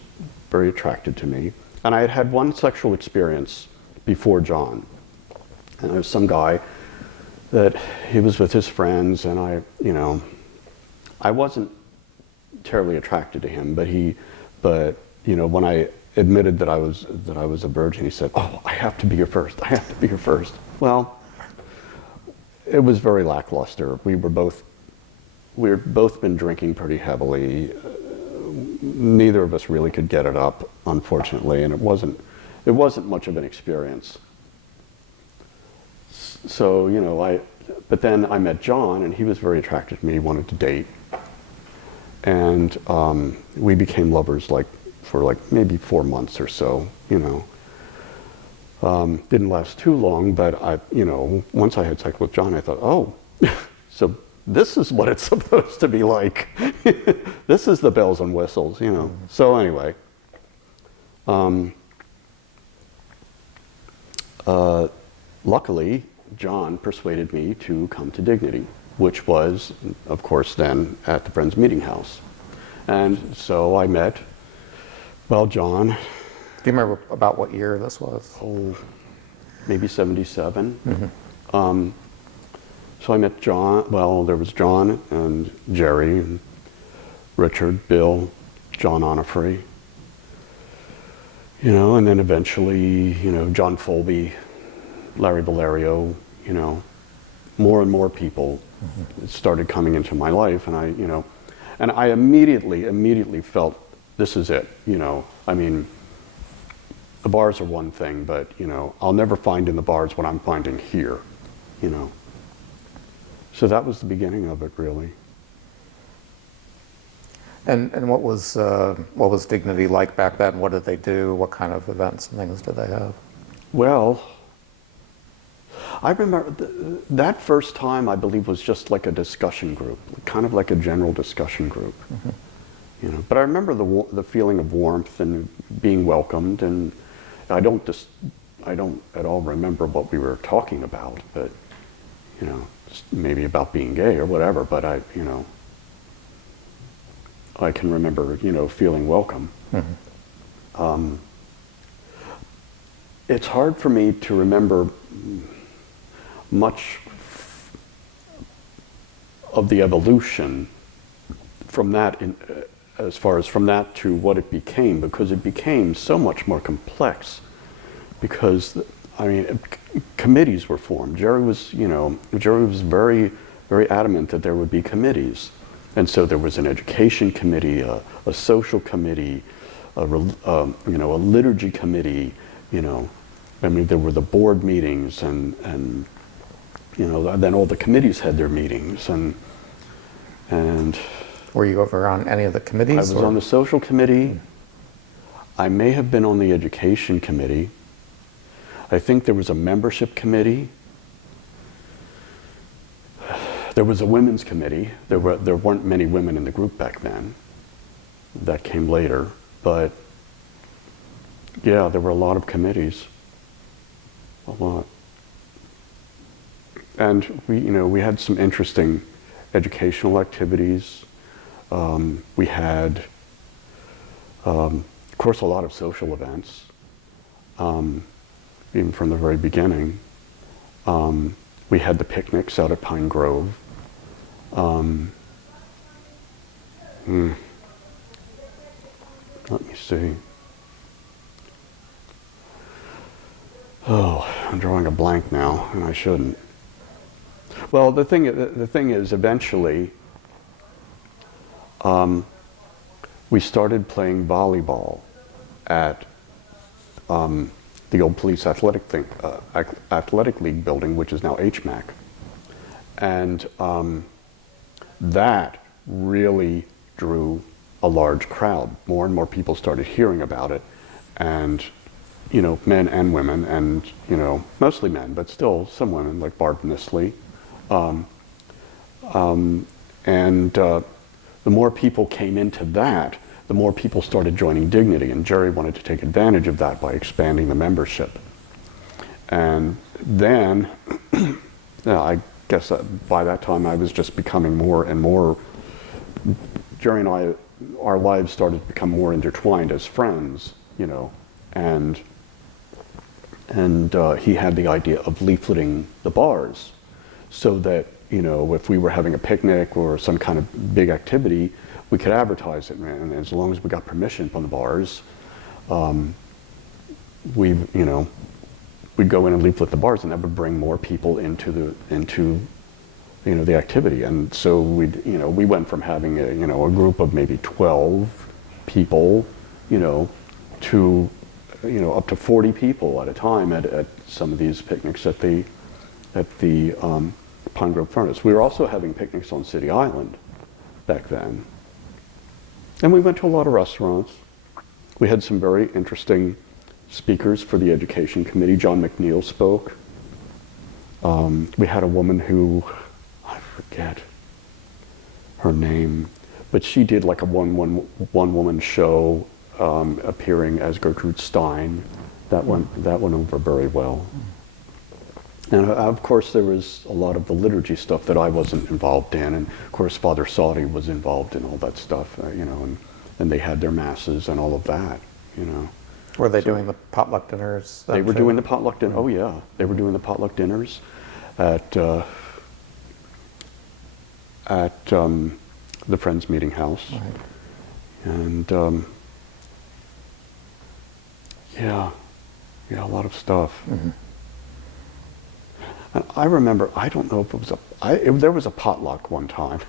very attracted to me. And I had had one sexual experience before John, and there was some guy that he was with his friends, and I wasn't terribly attracted to him, but you know, when I admitted that I was a virgin, he said, "Oh, I have to be your first. I have to be your first." Well, it was very lackluster. We had both been drinking pretty heavily. Neither of us really could get it up, unfortunately, and it wasn't much of an experience. So, you know, but then I met John, and he was very attracted to me. He wanted to date, and we became lovers for maybe 4 months or so. You know, didn't last too long, but once I had sex with John, I thought, oh, so this is what it's supposed to be like. This is the bells and whistles, you know. So anyway, luckily, John persuaded me to come to Dignity, which was, of course, then at the Friends Meeting House. And so I met, well, John. Do you remember about what year this was? Oh, maybe 77. Mm-hmm. So I met John, well, there was John and Jerry, and Richard, Bill, John Onifrey, you know, and then eventually, you know, John Folby, Larry Valerio, you know, more and more people. it started coming into my life, and I immediately felt, this is it, I mean, the bars are one thing, but, I'll never find in the bars what I'm finding here, So that was the beginning of it, really. And what was Dignity like back then? What did they do? What kind of events and things did they have? Well, I remember that first time, I believe, was just like a discussion group, kind of like a general discussion group. But I remember the feeling of warmth and being welcomed, and I don't at all remember what we were talking about, but maybe about being gay or whatever. But I can remember feeling welcome. It's hard for me to remember much of the evolution from that, as far as from that to what it became, because it became so much more complex. Because I mean, committees were formed. Jerry was very, very adamant that there would be committees, and so there was an education committee, a social committee, a liturgy committee. I mean, there were the board meetings, and then all the committees had their meetings, and Were you over on any of the committees? I was on the social committee. I may have been on the education committee. I think there was a membership committee. There was a women's committee. There weren't many women in the group back then. That came later, but yeah, there were a lot of committees. A lot. And we had some interesting educational activities. We had, of course, a lot of social events, even from the very beginning. We had the picnics out at Pine Grove. Let me see. Oh, I'm drawing a blank now, and I shouldn't. Well, the thing is, eventually, we started playing volleyball at the old police athletic league building, which is now HMAC, and that really drew a large crowd. More and more people started hearing about it, and men and women, and mostly men, but still some women, like Barb Nisley. The more people came into that, the more people started joining Dignity, and Jerry wanted to take advantage of that by expanding the membership. And then, I guess by that time I was just becoming more and more, Jerry and I, our lives started to become more intertwined as friends, and he had the idea of leafleting the bars, so that if we were having a picnic or some kind of big activity, we could advertise it, and as long as we got permission from the bars, we'd go in and leaflet the bars, and that would bring more people into the activity. And so we went from having a group of maybe 12 people, to up to 40 people at a time at some of these picnics at the Pine Grove Furnace. We were also having picnics on City Island back then. And we went to a lot of restaurants. We had some very interesting speakers for the Education Committee. John McNeil spoke. We had a woman who, I forget her name, but she did like a one-woman show, appearing as Gertrude Stein. That went over very well. And of course, there was a lot of the liturgy stuff that I wasn't involved in, and of course, Father Saudi was involved in all that stuff, and they had their masses and all of that, Were they doing the potluck dinners? They were doing the potluck dinner. Oh yeah, they were doing the potluck dinners at the Friends Meeting House, Right. and yeah, a lot of stuff. Mm-hmm. And I remember, I don't know if it was there was a potluck one time.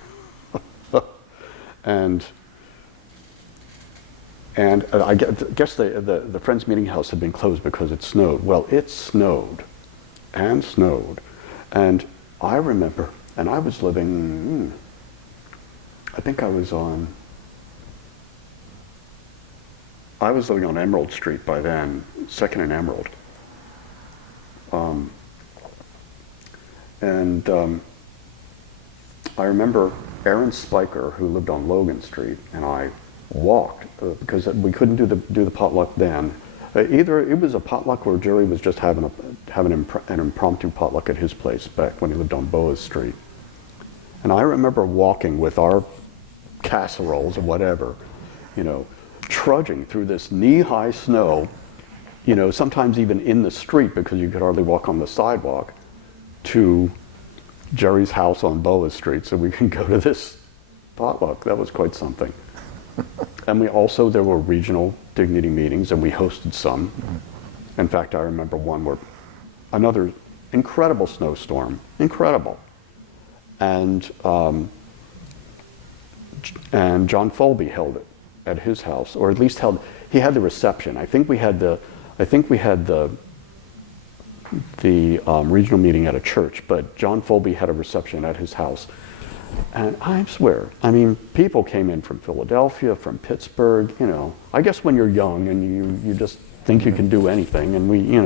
and I guess the Friends Meeting House had been closed because it snowed. Well, it snowed and snowed. And I remember, and I was living, I think I was living on Emerald Street by then, 2nd and Emerald. I remember Aaron Spiker, who lived on Logan Street, and I walked because we couldn't do the potluck then. Either it was a potluck or Jerry was just having an impromptu potluck at his place back when he lived on Boas Street. And I remember walking with our casseroles or whatever, trudging through this knee-high snow, sometimes even in the street because you could hardly walk on the sidewalk, to Jerry's house on Boas Street so we can go to this potluck. That was quite something. And there were regional dignity meetings, and we hosted some. In fact, I remember one where another incredible snowstorm, incredible. And John Folby held it at his house, or at least he had the reception. I think we had the regional meeting at a church, but John Folby had a reception at his house. And I swear, people came in from Philadelphia, from Pittsburgh, I guess when you're young and you just think you can do anything, and we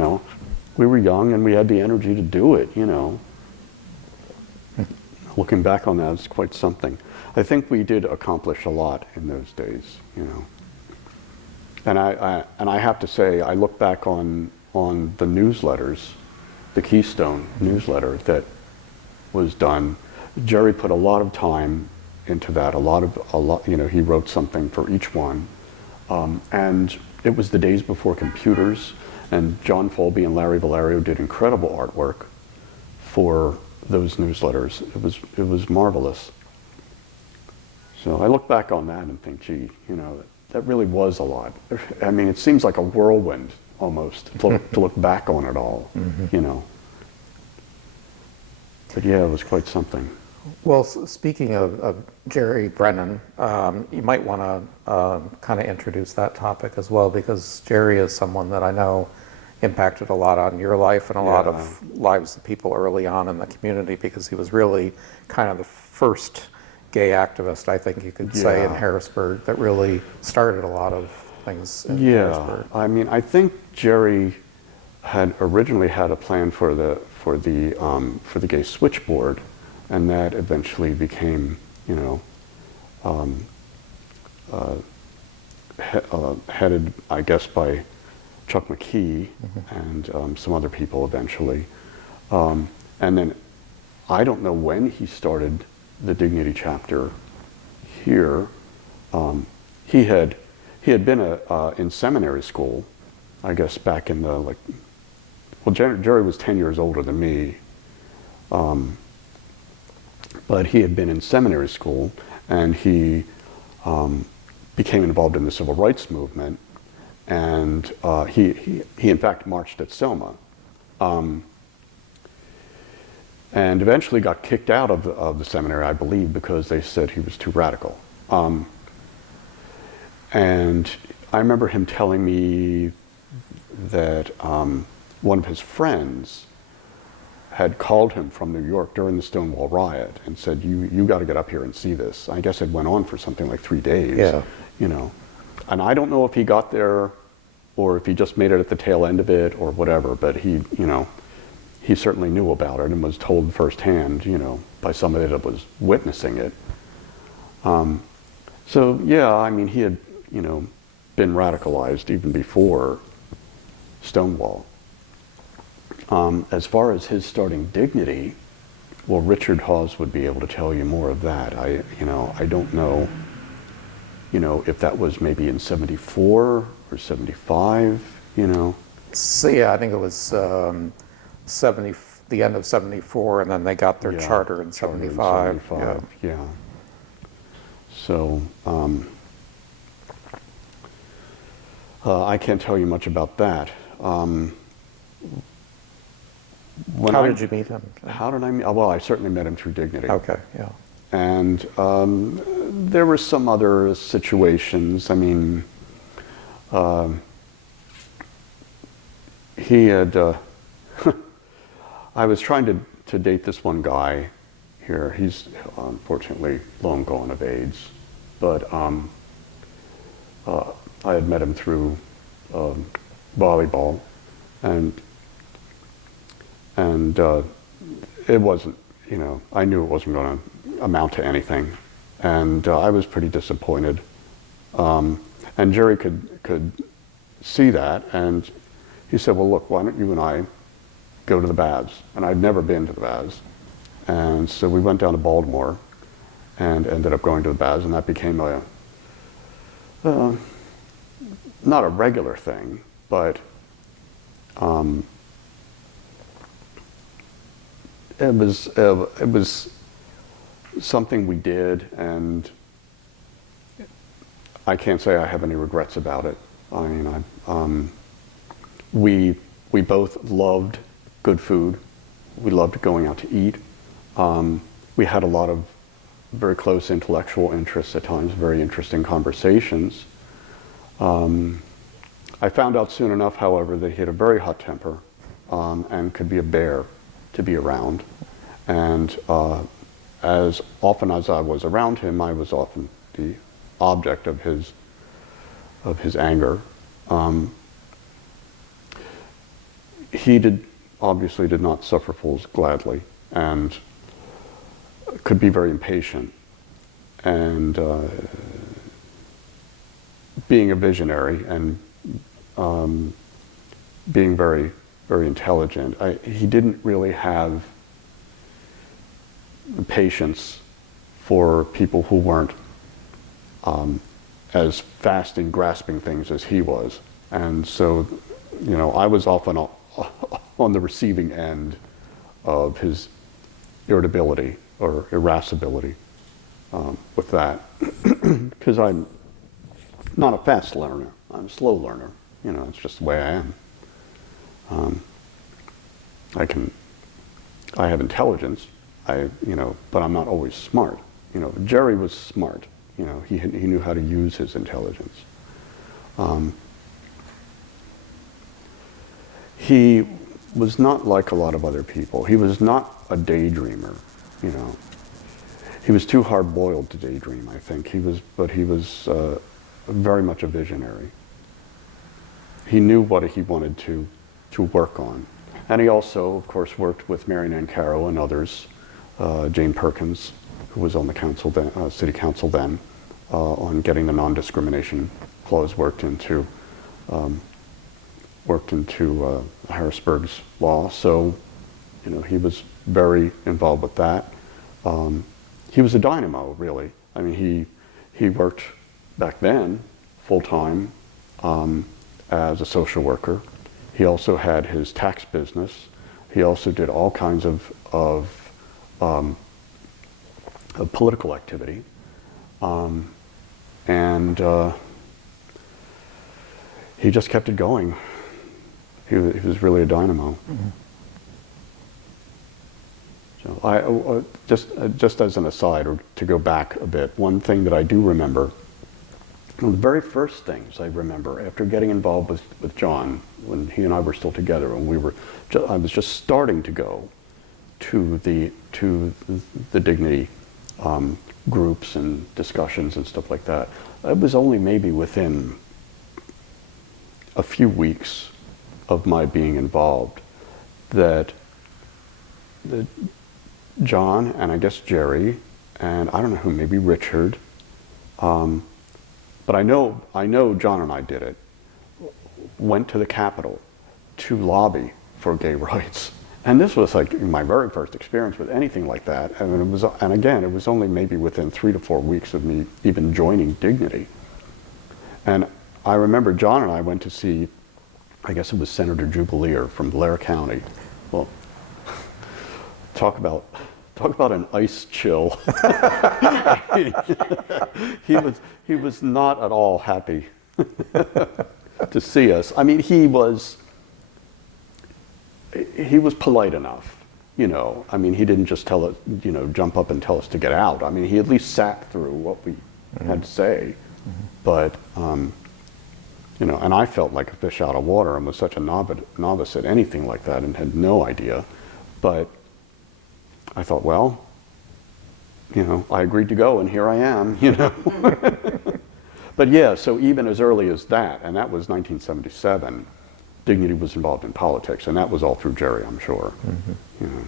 were young and we had the energy to do it, Looking back on that, it's quite something. I think we did accomplish a lot in those days, And I have to say, I look back on the newsletters, the Keystone newsletter that was done. Jerry put a lot of time into that. He wrote something for each one, and it was the days before computers. And John Folby and Larry Valerio did incredible artwork for those newsletters. It was marvelous. So I look back on that and think, gee, that really was a lot. It seems like a whirlwind almost to look back on it all, But yeah, it was quite something. Well, speaking of Jerry Brennan, you might want to kind of introduce that topic as well, because Jerry is someone that I know impacted a lot on your life and a lot of lives of people early on in the community, because he was really kind of the first gay activist, I think you could say, in Harrisburg, that really started a lot of things in Harrisburg. I think Jerry had originally had a plan for the gay switchboard, and that eventually became, headed, I guess, by Chuck McKee and some other people eventually. And then I don't know when he started the Dignity chapter here. He had been in seminary school, I guess, back in the Jerry was 10 years older than me, but he had been in seminary school, and he became involved in the civil rights movement, and he in fact marched at Selma. And eventually got kicked out of the seminary, I believe, because they said he was too radical. And I remember him telling me that one of his friends had called him from New York during the Stonewall riot and said, you got to get up here and see this. I guess it went on for something like 3 days, And I don't know if he got there or if he just made it at the tail end of it or whatever, but he certainly knew about it and was told firsthand, by somebody that was witnessing it. He had, been radicalized even before Stonewall. As far as his starting Dignity, well, Richard Hawes would be able to tell you more of that. I don't know, if that was maybe in 74 or 75, So, I think it was the end of 74, and then they got their charter in 75. So, I can't tell you much about that. How did you meet him? How did I meet? Well, I certainly met him through Dignity. Okay, yeah. And there were some other situations. I mean, he had, I was trying to date this one guy here. He's unfortunately long gone of AIDS, but I had met him through volleyball, and it wasn't, you know, I knew it wasn't going to amount to anything, and I was pretty disappointed. And Jerry could see that, and he said, "Well, look, why don't you and I go to the baths?" And I'd never been to the baths, and so we went down to Baltimore, and ended up going to the baths, and that became a not a regular thing, but it was something we did, and I can't say I have any regrets about it. I mean, we both loved good food. We loved going out to eat. We had a lot of very close intellectual interests at times, very interesting conversations. I found out soon enough, however, that he had a very hot temper and could be a bear to be around. And as often as I was around him, I was often the object of his anger. He obviously did not suffer fools gladly, and could be very impatient. And being a visionary and being very, very intelligent, he didn't really have the patience for people who weren't as fast in grasping things as he was. And so, you know, I was often on the receiving end of his irritability or irascibility with that, because I'm not a fast learner. I'm a slow learner. You know, it's just the way I am. I have intelligence, but I'm not always smart. You know, Jerry was smart. You know, he knew how to use his intelligence. He was not like a lot of other people. He was not a daydreamer, you know. He was too hard-boiled to daydream, I think. But he was very much a visionary. He knew what he wanted to work on. And he also, of course, worked with Marion Ann Caro and others, Jane Perkins, who was on the council then, city council then, on getting the non-discrimination clause worked into Harrisburg's law. So, you know, he was very involved with that. He was a dynamo, really. I mean, he worked back then full-time as a social worker. He also had his tax business. He also did all kinds of political activity. And he just kept it going. He was really a dynamo. Mm-hmm. So just as an aside, or to go back a bit, one thing that I do remember, one of the very first things I remember after getting involved with John, when he and I were still together, and I was just starting to go to the Dignity groups and discussions and stuff like that. It was only maybe within a few weeks of my being involved that John, and I guess Jerry, and I don't know who, maybe Richard, but I know John and I did it, went to the Capitol to lobby for gay rights. And this was like my very first experience with anything like that. And again, it was only maybe within 3 to 4 weeks of me even joining Dignity. And I remember John and I went to see, I guess it was Senator Jubileer from Blair County. Well, talk about an ice chill. he was not at all happy to see us. I mean, he was he was polite enough, you know. I mean, he didn't just tell us, you know, jump up and tell us to get out. I mean, he at least sat through what we had to say. But, you know, and I felt like a fish out of water and was such a novice at anything like that and had no idea. But I thought, well, you know, I agreed to go and here I am, you know. But yeah, so even as early as that, and that was 1977, Dignity was involved in politics, and that was all through Jerry, I'm sure. You know.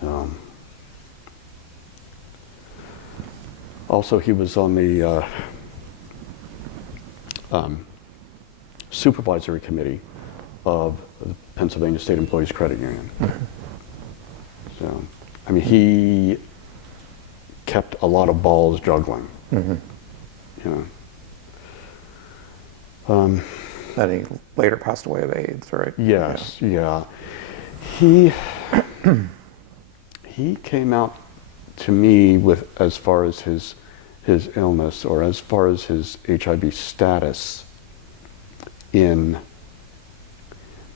So. Also, he was on the supervisory committee of the Pennsylvania State Employees Credit Union. So, I mean, he kept a lot of balls juggling. You know. Then he later passed away of AIDS, right? Yes, yeah. He came out to me with, as far as his illness, or as far as his HIV status, in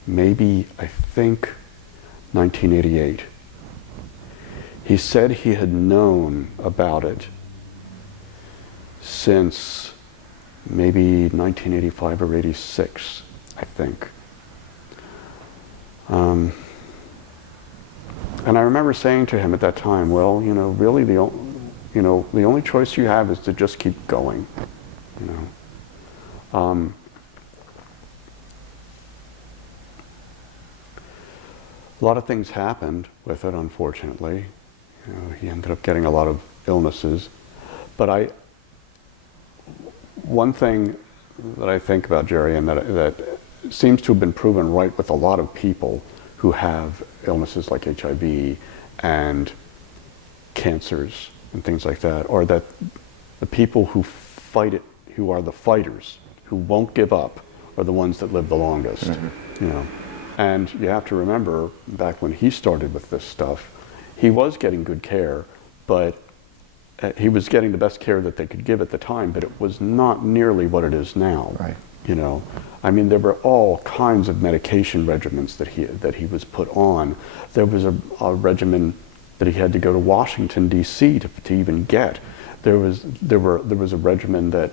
maybe, I think, 1988. He said he had known about it since maybe 1985 or 86, I think. And I remember saying to him at that time, well, you know, really the only choice you have is to just keep going, you know. A lot of things happened with it, unfortunately. You know, he ended up getting a lot of illnesses. But one thing that I think about Jerry, and that seems to have been proven right with a lot of people who have illnesses like HIV and cancers and things like that, are that the people who fight it, who are the fighters, who won't give up, are the ones that live the longest. You know. And you have to remember, back when he started with this stuff, he was getting good care, but he was getting the best care that they could give at the time, but it was not nearly what it is now. Right. You know, I mean, there were all kinds of medication regimens that he was put on. There was a regimen that he had to go to Washington D.C. to even get. There was a regimen that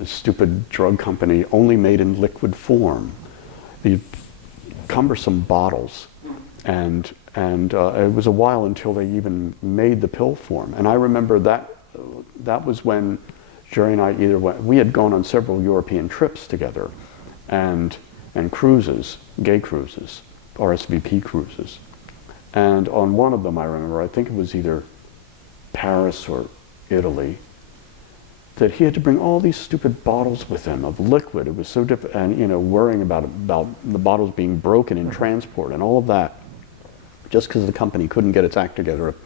a stupid drug company only made in liquid form. The cumbersome bottles, and it was a while until they even made the pill form. And I remember that was when Jerry and I we had gone on several European trips together, and cruises, gay cruises, RSVP cruises. And on one of them, I remember, I think it was either Paris or Italy, that he had to bring all these stupid bottles with him of liquid. It was so difficult, and you know, worrying about the bottles being broken in transport and all of that, just because the company couldn't get its act together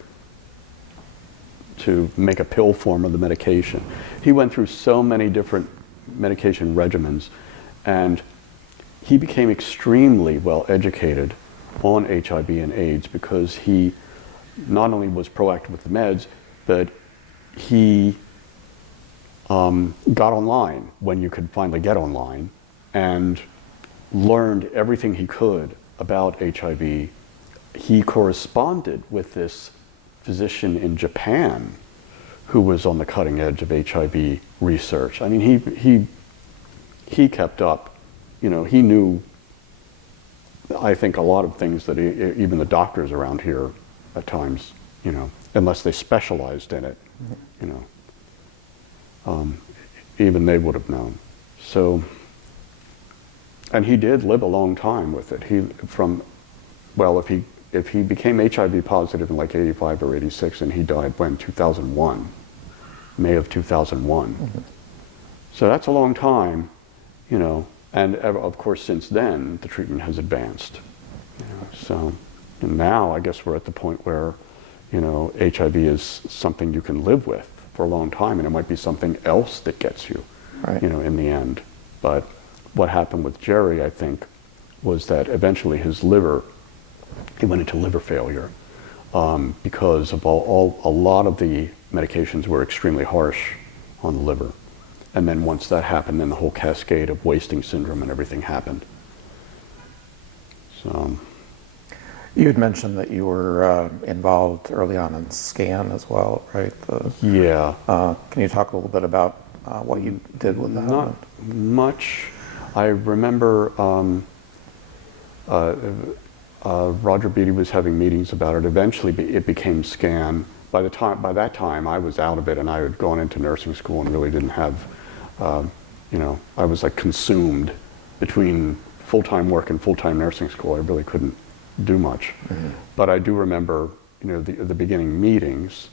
to make a pill form of the medication. He went through so many different medication regimens, and he became extremely well educated on HIV and AIDS because he not only was proactive with the meds, but he got online when you could finally get online, and learned everything he could about HIV. He corresponded with this physician in Japan who was on the cutting edge of HIV research. I mean, he kept up. You know, he knew, I think, a lot of things that even the doctors around here at times, you know, unless they specialized in it, you know, even they would have known. So, and he did live a long time with it. If he became HIV positive in like 85 or 86, and he died when? 2001, May of 2001. So that's a long time, you know, and of course since then the treatment has advanced. You know, so, and now I guess we're at the point where, you know, HIV is something you can live with for a long time, and it might be something else that gets you, Right. you know, in the end. But what happened with Jerry, I think, was that eventually his liver, he went into liver failure because of a lot of the medications were extremely harsh on the liver. And then once that happened, then the whole cascade of wasting syndrome and everything happened. So, You had mentioned that you were involved early on in SCAN as well, right? yeah. Can you talk a little bit about what you did with that? Not much. I remember Roger Beatty was having meetings about it. Eventually, it became SCAN. By that time, I was out of it, and I had gone into nursing school and really didn't have, I was like consumed between full-time work and full-time nursing school. I really couldn't do much. Mm-hmm. But I do remember, the beginning meetings,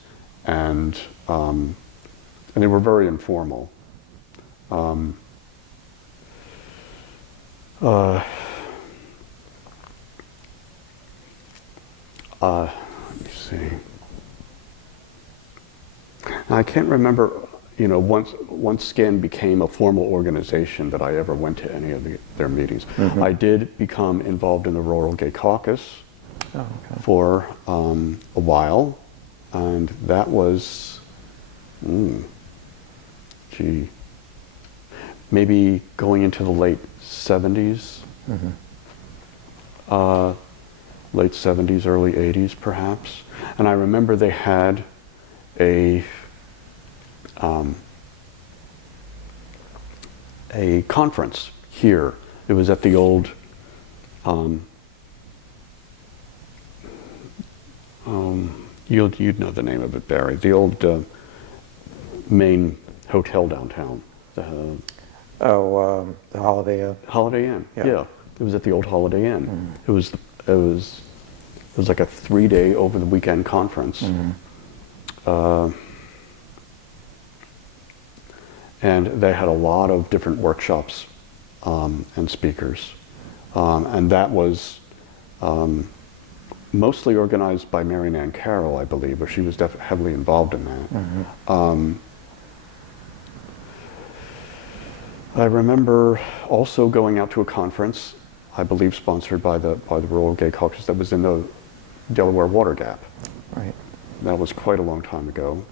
and they were very informal. Let me see. I can't remember, once SCAN became a formal organization that I ever went to any of their meetings. Mm-hmm. I did become involved in the Rural Gay Caucus for a while, and that was, maybe going into the late 70s. Mm-hmm. Late 70s, early 80s, perhaps. And I remember they had a conference here. It was at the old, you'd know the name of it, Barry. The old main hotel downtown. The Holiday Inn. Holiday Inn. Yeah. It was at the old Holiday Inn. Mm-hmm. It was like a 3-day over the weekend conference. Mm-hmm. And they had a lot of different workshops and speakers. And that was mostly organized by Mary Nan Carroll, I believe, or she was heavily involved in that. Mm-hmm. I remember also going out to a conference, I believe sponsored by the Rural Gay Caucus, that was in the Delaware Water Gap. Right. That was quite a long time ago.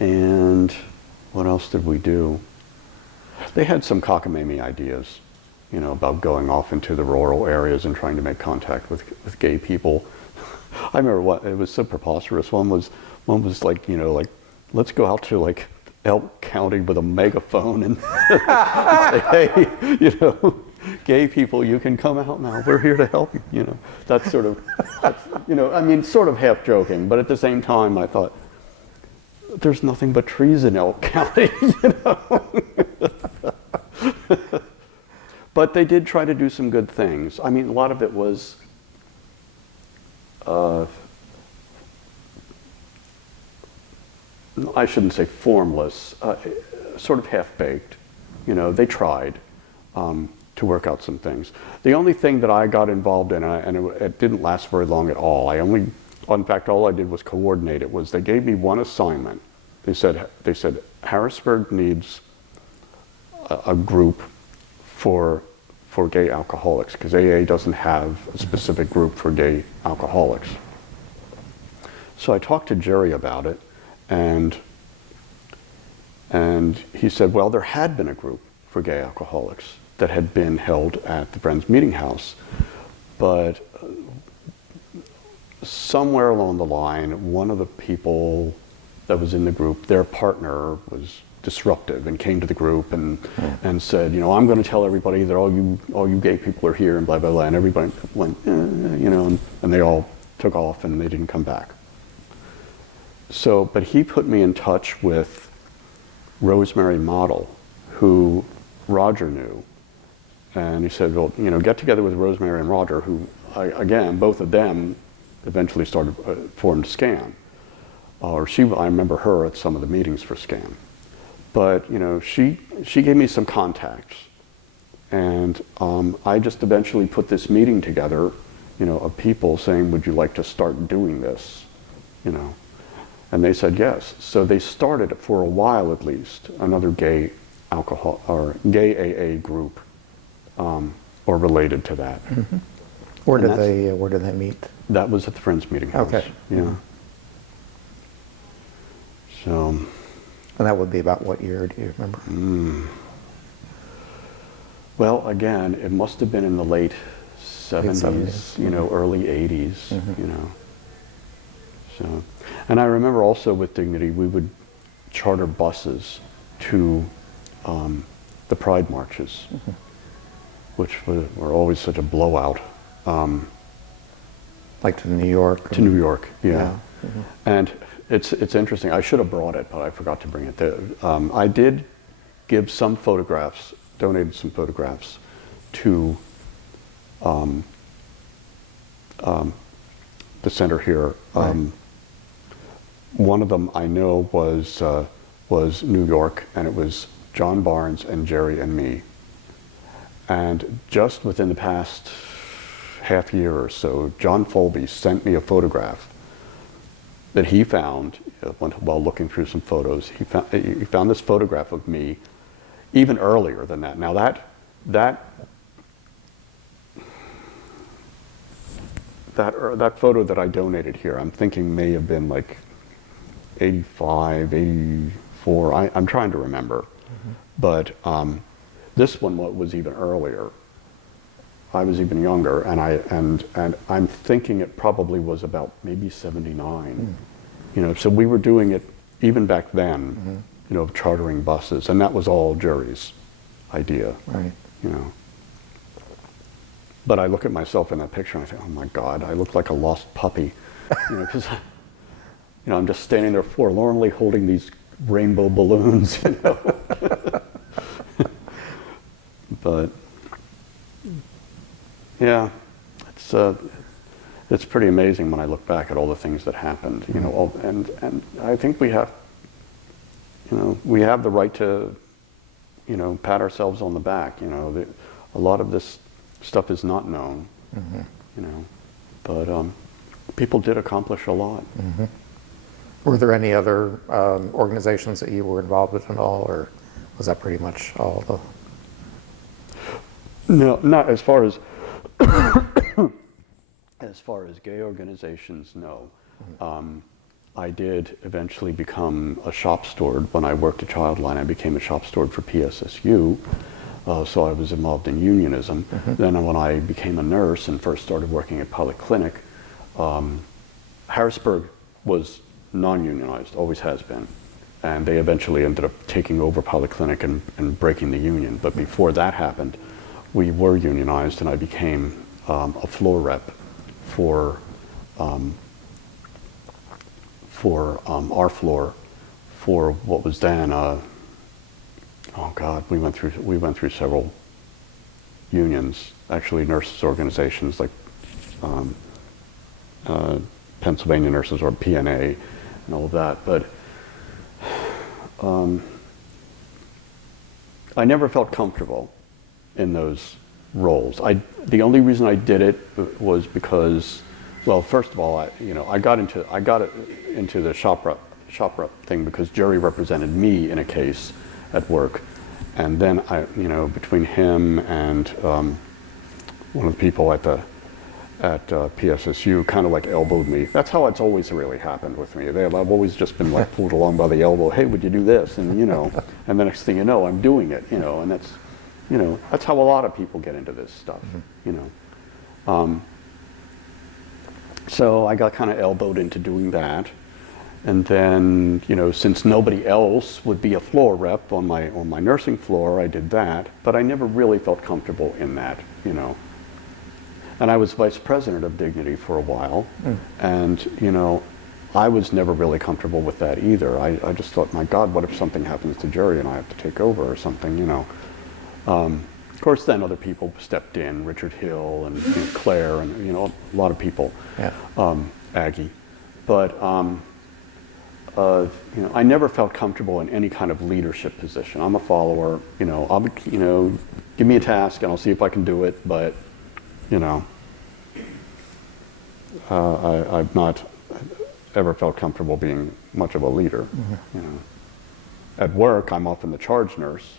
And what else did we do? They had some cockamamie ideas, about going off into the rural areas and trying to make contact with gay people. I remember it was so preposterous. One was like, let's go out to like Elk County with a megaphone and say, hey, gay people, you can come out now. We're here to help you. That's sort of half joking, but at the same time, I thought, there's nothing but trees in Elk County, But they did try to do some good things. I mean, a lot of it was I shouldn't say formless, sort of half-baked. They tried to work out some things. The only thing that I got involved in, and it didn't last very long at all, in fact, all I did was coordinate it, was they gave me one assignment. They said Harrisburg needs a group for gay alcoholics, because AA doesn't have a specific group for gay alcoholics. So I talked to Jerry about it, and he said, well, there had been a group for gay alcoholics that had been held at the Friends Meeting House, but somewhere along the line, one of the people that was in the group, their partner was disruptive and came to the group and said, I'm going to tell everybody that all you gay people are here and blah, blah, blah. And everybody went, and they all took off and they didn't come back. So, but he put me in touch with Rosemary Model, who Roger knew. And he said, well, get together with Rosemary and Roger, who, again, both of them eventually formed SCAN. I remember her at some of the meetings for SCAN. But, she gave me some contacts. And I just eventually put this meeting together, of people saying, would you like to start doing this? And they said yes. So they started, for a while at least, another gay alcohol or gay AA group, or related to that. Mm-hmm. Where did they meet? That was at the Friends Meeting House. Okay. Yeah. Mm-hmm. So. And that would be about what year, do you remember? Well, again, it must have been in the late 70s, 70s. you know, early 80s, you know. So, and I remember also with Dignity, we would charter buses to the Pride marches, which were always such a blowout. Like to New York? To New York, yeah. Yeah. And it's interesting. I should have brought it, but I forgot to bring it. I did give some photographs, donated some photographs to the center here. Right. One of them I know was New York, and it was John Barnes and Jerry and me. And just within the past half year or so, John Folby sent me a photograph that he found while looking through some photos. He found this photograph of me even earlier than that. Now that photo that I donated here, I'm thinking may have been like 85, 84. I'm trying to remember. But this one was even earlier. I was even younger, and I'm thinking it probably was about maybe 79. You know, so we were doing it even back then, you know, chartering buses, and that was all Jerry's idea. Right. You know. But I look at myself in that picture and I think, oh my God, I look like a lost puppy. You know, because you know, I'm just standing there forlornly holding these rainbow balloons, you know. But yeah, it's pretty amazing when I look back at all the things that happened, you know, and I think we have, you know, we have the right to, you know, pat ourselves on the back. You know, a lot of this stuff is not known, you know, but people did accomplish a lot. Were there any other organizations that you were involved with at all, or was that pretty much all the... No, not as far as as far as gay organizations, no. I did eventually become a shop steward. When I worked at Childline, I became a shop steward for PSSU, so I was involved in unionism. Then when I became a nurse and first started working at Polyclinic, Harrisburg was non-unionized, always has been. And they eventually ended up taking over Polyclinic and breaking the union. But before that happened, we were unionized, and I became a floor rep for our floor for what was then oh God, we went through several unions, actually nurses organizations like Pennsylvania Nurses, or PNA, and all of that. But I never felt comfortable in those roles. The only reason I did it was because, well, first of all, I got into the shop rep thing because Jerry represented me in a case at work, and then between him and one of the people at PSSU kind of like elbowed me. That's how it's always really happened with me. I've always just been like pulled along by the elbow. Hey, would you do this? And and the next thing you know, I'm doing it. And that's how a lot of people get into this stuff. So I got kind of elbowed into doing that, and then since nobody else would be a floor rep on my nursing floor, I did that. But I never really felt comfortable in that. And I was vice president of Dignity for a while, and I was never really comfortable with that either. I just thought, my God, what if something happens to Jerry and I have to take over or something, Of course, then other people stepped in, Richard Hill and Claire, and a lot of people, Aggie. But I never felt comfortable in any kind of leadership position. I'm a follower. I'll be, give me a task and I'll see if I can do it. But I've not ever felt comfortable being much of a leader. At work, I'm often the charge nurse,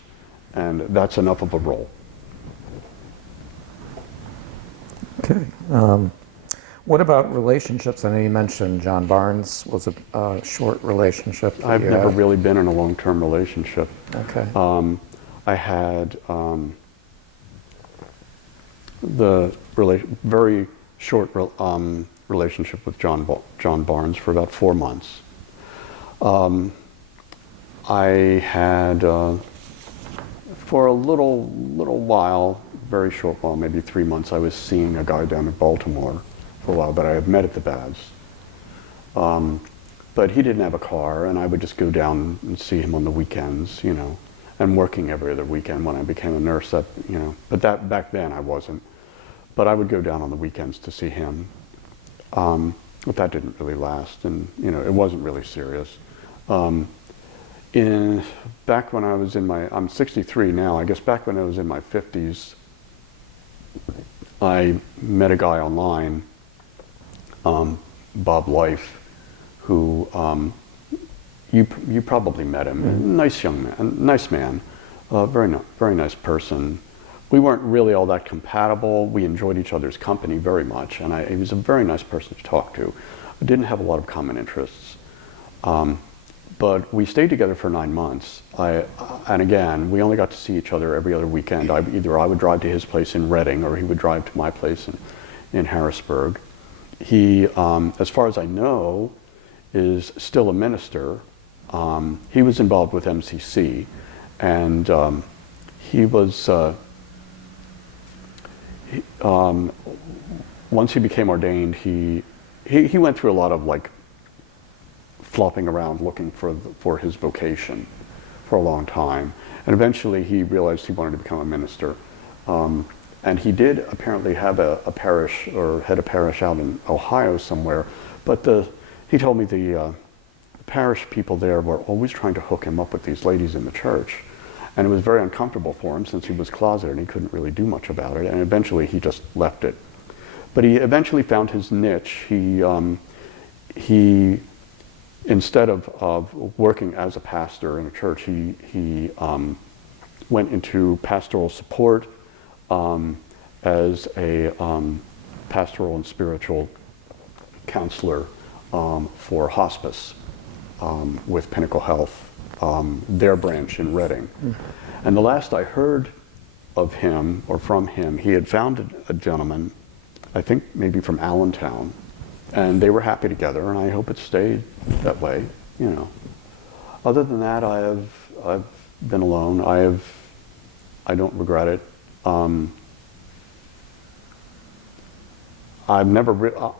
and that's enough of a role. Okay. What about relationships? I know you mentioned John Barnes was a short relationship. I've never really been in a long-term relationship. Okay. I had very short relationship with John Barnes for about 4 months. I had, for a little while, very short while, maybe 3 months, I was seeing a guy down in Baltimore for a while that I had met at the Baths. But he didn't have a car, and I would just go down and see him on the weekends, you know. And working every other weekend when I became a nurse, that, you know, but that back then I wasn't. But I would go down on the weekends to see him. But that didn't really last, and you know, it wasn't really serious. Back when I was in my, I'm 63 now, I guess back when I was in my 50s, I met a guy online, Bob Life, who, you probably met him. Nice young man, nice man, very nice person. We weren't really all that compatible. We enjoyed each other's company very much, and he was a very nice person to talk to. I didn't have a lot of common interests, but we stayed together for 9 months. And again, we only got to see each other every other weekend. Either I would drive to his place in Reading, or he would drive to my place in Harrisburg. He, as far as I know, is still a minister. He was involved with MCC, and he was, once he became ordained, he went through a lot of like flopping around looking for his vocation for a long time, and eventually he realized he wanted to become a minister. And he did apparently have a parish, or had a parish out in Ohio somewhere, but he told me the parish people there were always trying to hook him up with these ladies in the church. And it was very uncomfortable for him since he was closeted and he couldn't really do much about it. And eventually he just left it. But he eventually found his niche. He instead of working as a pastor in a church, he went into pastoral support as a pastoral and spiritual counselor for hospice with Pinnacle Health, their branch in Reading. And the last I heard of him, or from him, he had found a gentleman, I think maybe from Allentown, and they were happy together, and I hope it stayed that way, you know. Other than that, I've been alone. I don't regret it. I've never,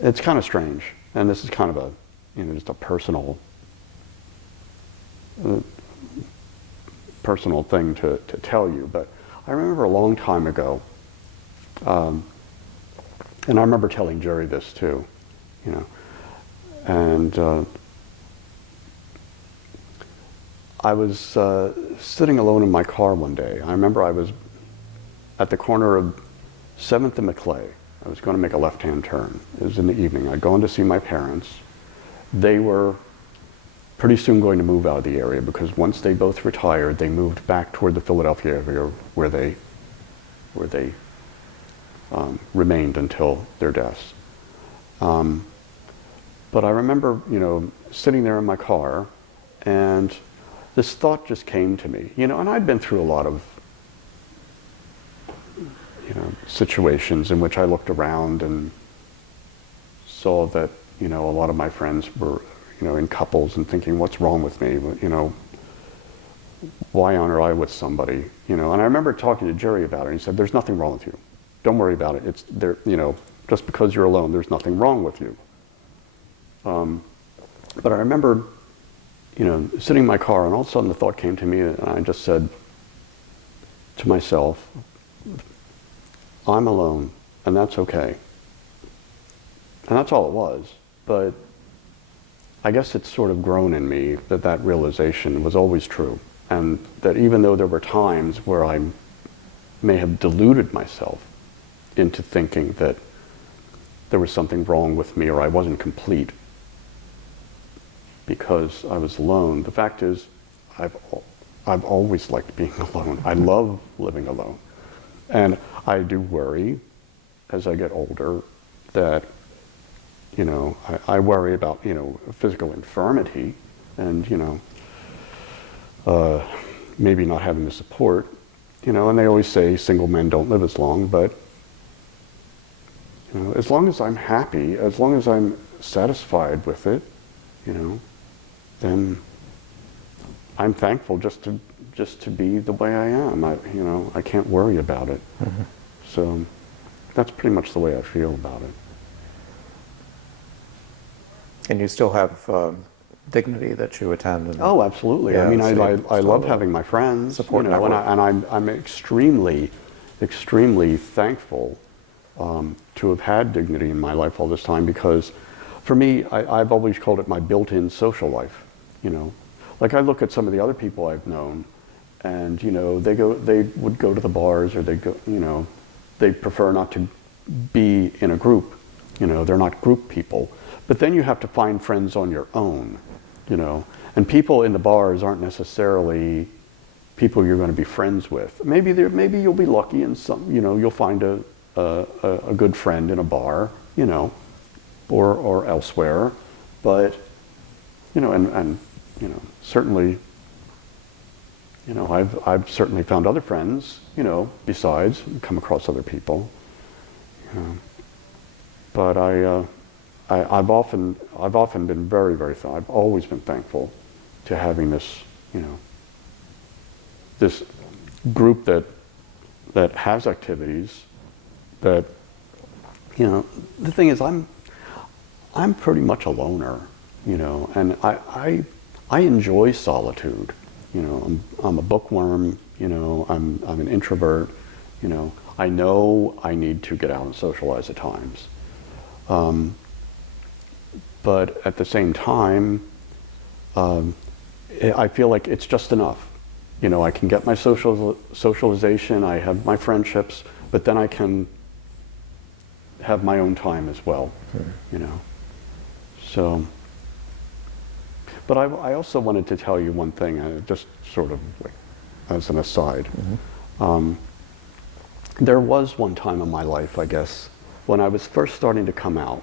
it's kind of strange, and this is kind of a, you know, just a personal thing to tell you, but I remember a long time ago, and I remember telling Jerry this too, you know, and I was sitting alone in my car one day. I remember I was at the corner of 7th and Maclay. I was going to make a left-hand turn. It was in the evening. I'd gone to see my parents. They were pretty soon going to move out of the area because once they both retired, they moved back toward the Philadelphia area where they remained until their deaths. But I remember, you know, sitting there in my car, and this thought just came to me, you know, and I'd been through a lot of, you know, situations in which I looked around and saw that, you know, a lot of my friends were, you know, in couples and thinking, what's wrong with me? You know, why aren't I with somebody? You know, and I remember talking to Jerry about it, and he said, there's nothing wrong with you. Don't worry about it. It's there, you know, just because you're alone, there's nothing wrong with you. But I remember, you know, sitting in my car, and all of a sudden the thought came to me, and I just said to myself, I'm alone, and that's okay. And that's all it was. But I guess it's sort of grown in me that that realization was always true. And that even though there were times where I may have deluded myself into thinking that there was something wrong with me or I wasn't complete because I was alone, the fact is I've always liked being alone. I love living alone. And I do worry as I get older that, you know, I worry about, you know, physical infirmity and, you know, maybe not having the support, you know, and they always say single men don't live as long, but, you know, as long as I'm happy, as long as I'm satisfied with it, you know, then I'm thankful just to be the way I am. You know, I can't worry about it. Mm-hmm. So that's pretty much the way I feel about it. And you still have dignity that you attend. And, Oh, absolutely. Yeah, I mean, so I love having my friends, support you know, network. and I'm extremely, extremely thankful to have had dignity in my life all this time, because for me, I've always called it my built-in social life, you know. Like I look at some of the other people I've known, and you know, they would go to the bars, or they go, you know, they prefer not to be in a group, you know, they're not group people. But then you have to find friends on your own, you know, and people in the bars aren't necessarily people you're going to be friends with. Maybe you'll be lucky and some, you know, you'll find a good friend in a bar, you know, or elsewhere, but you know, and you know, certainly, you know, I've certainly found other friends, you know, besides, come across other people, you know. But I've often been very, very I've always been thankful to having this, you know, this group that has activities that, you know, the thing is I'm pretty much a loner, you know, and I enjoy solitude, you know. I'm a bookworm, you know. I'm an introvert, you know. I know I need to get out and socialize at times. But at the same time, I feel like it's just enough. You know, I can get my socialization, I have my friendships, but then I can have my own time as well, you know. So, but I also wanted to tell you one thing, just sort of like as an aside. Mm-hmm. There was one time in my life, I guess, when I was first starting to come out.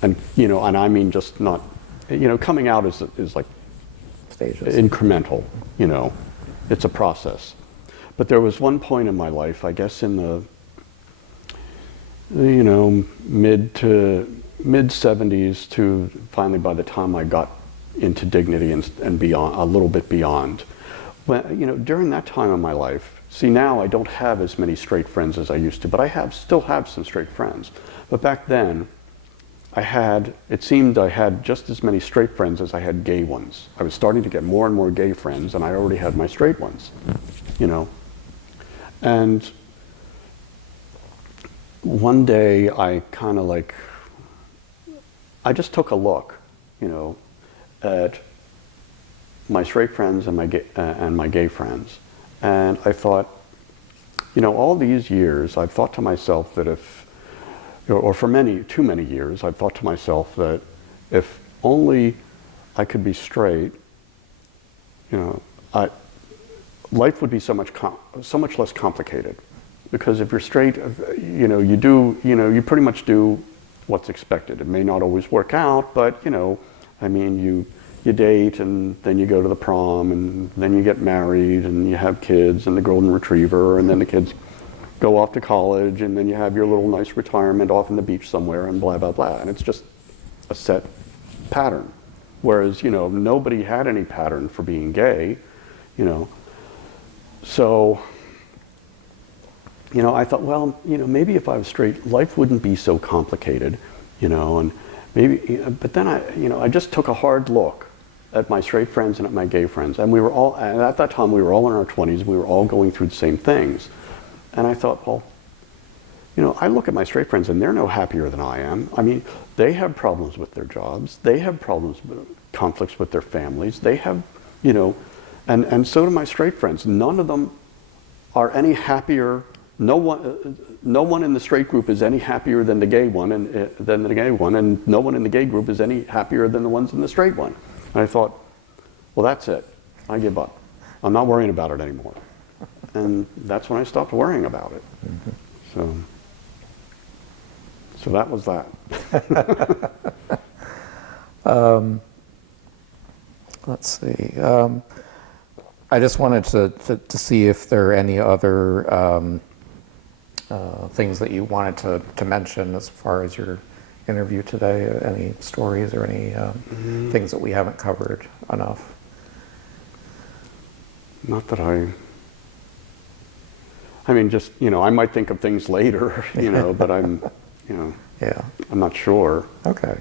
And, you know, and I mean just not, you know, coming out is like stages. Incremental, you know, it's a process. But there was one point in my life, I guess in the, you know, mid 70s to finally by the time I got into dignity and beyond, a little bit beyond. When, you know, during that time in my life, see now I don't have as many straight friends as I used to, but I still have some straight friends. But back then, it seemed I had just as many straight friends as I had gay ones. I was starting to get more and more gay friends, and I already had my straight ones, you know. And one day I kind of like, I just took a look, you know, at my straight friends and my gay friends. And I thought, you know, all these years I've thought to myself that or for too many years, I've thought to myself that if only I could be straight, you know, life would be so much less complicated. Because if you're straight, you know, you pretty much do what's expected. It may not always work out, but you know, I mean, you date and then you go to the prom and then you get married and you have kids and the golden retriever, and then the kids go off to college, and then you have your little nice retirement off on the beach somewhere, and blah, blah, blah. And it's just a set pattern. Whereas, you know, nobody had any pattern for being gay, you know. So, you know, I thought, well, you know, maybe if I was straight, life wouldn't be so complicated, you know, and maybe, but then I just took a hard look at my straight friends and at my gay friends. And and at that time, we were all in our 20s, we were all going through the same things. And I thought, well, you know, I look at my straight friends and they're no happier than I am. I mean, they have problems with their jobs. They have conflicts with their families. They have, you know, and so do my straight friends. None of them are any happier. No one in the straight group is any happier than the gay one, and no one in the gay group is any happier than the ones in the straight one. And I thought, well, that's it. I give up. I'm not worrying about it anymore. And that's when I stopped worrying about it. Mm-hmm. So that was that. Let's see. I just wanted to see if there are any other things that you wanted to mention as far as your interview today, any stories or any things that we haven't covered enough. Not that I mean, just, I might think of things later, but I'm Yeah. I'm not sure. Okay.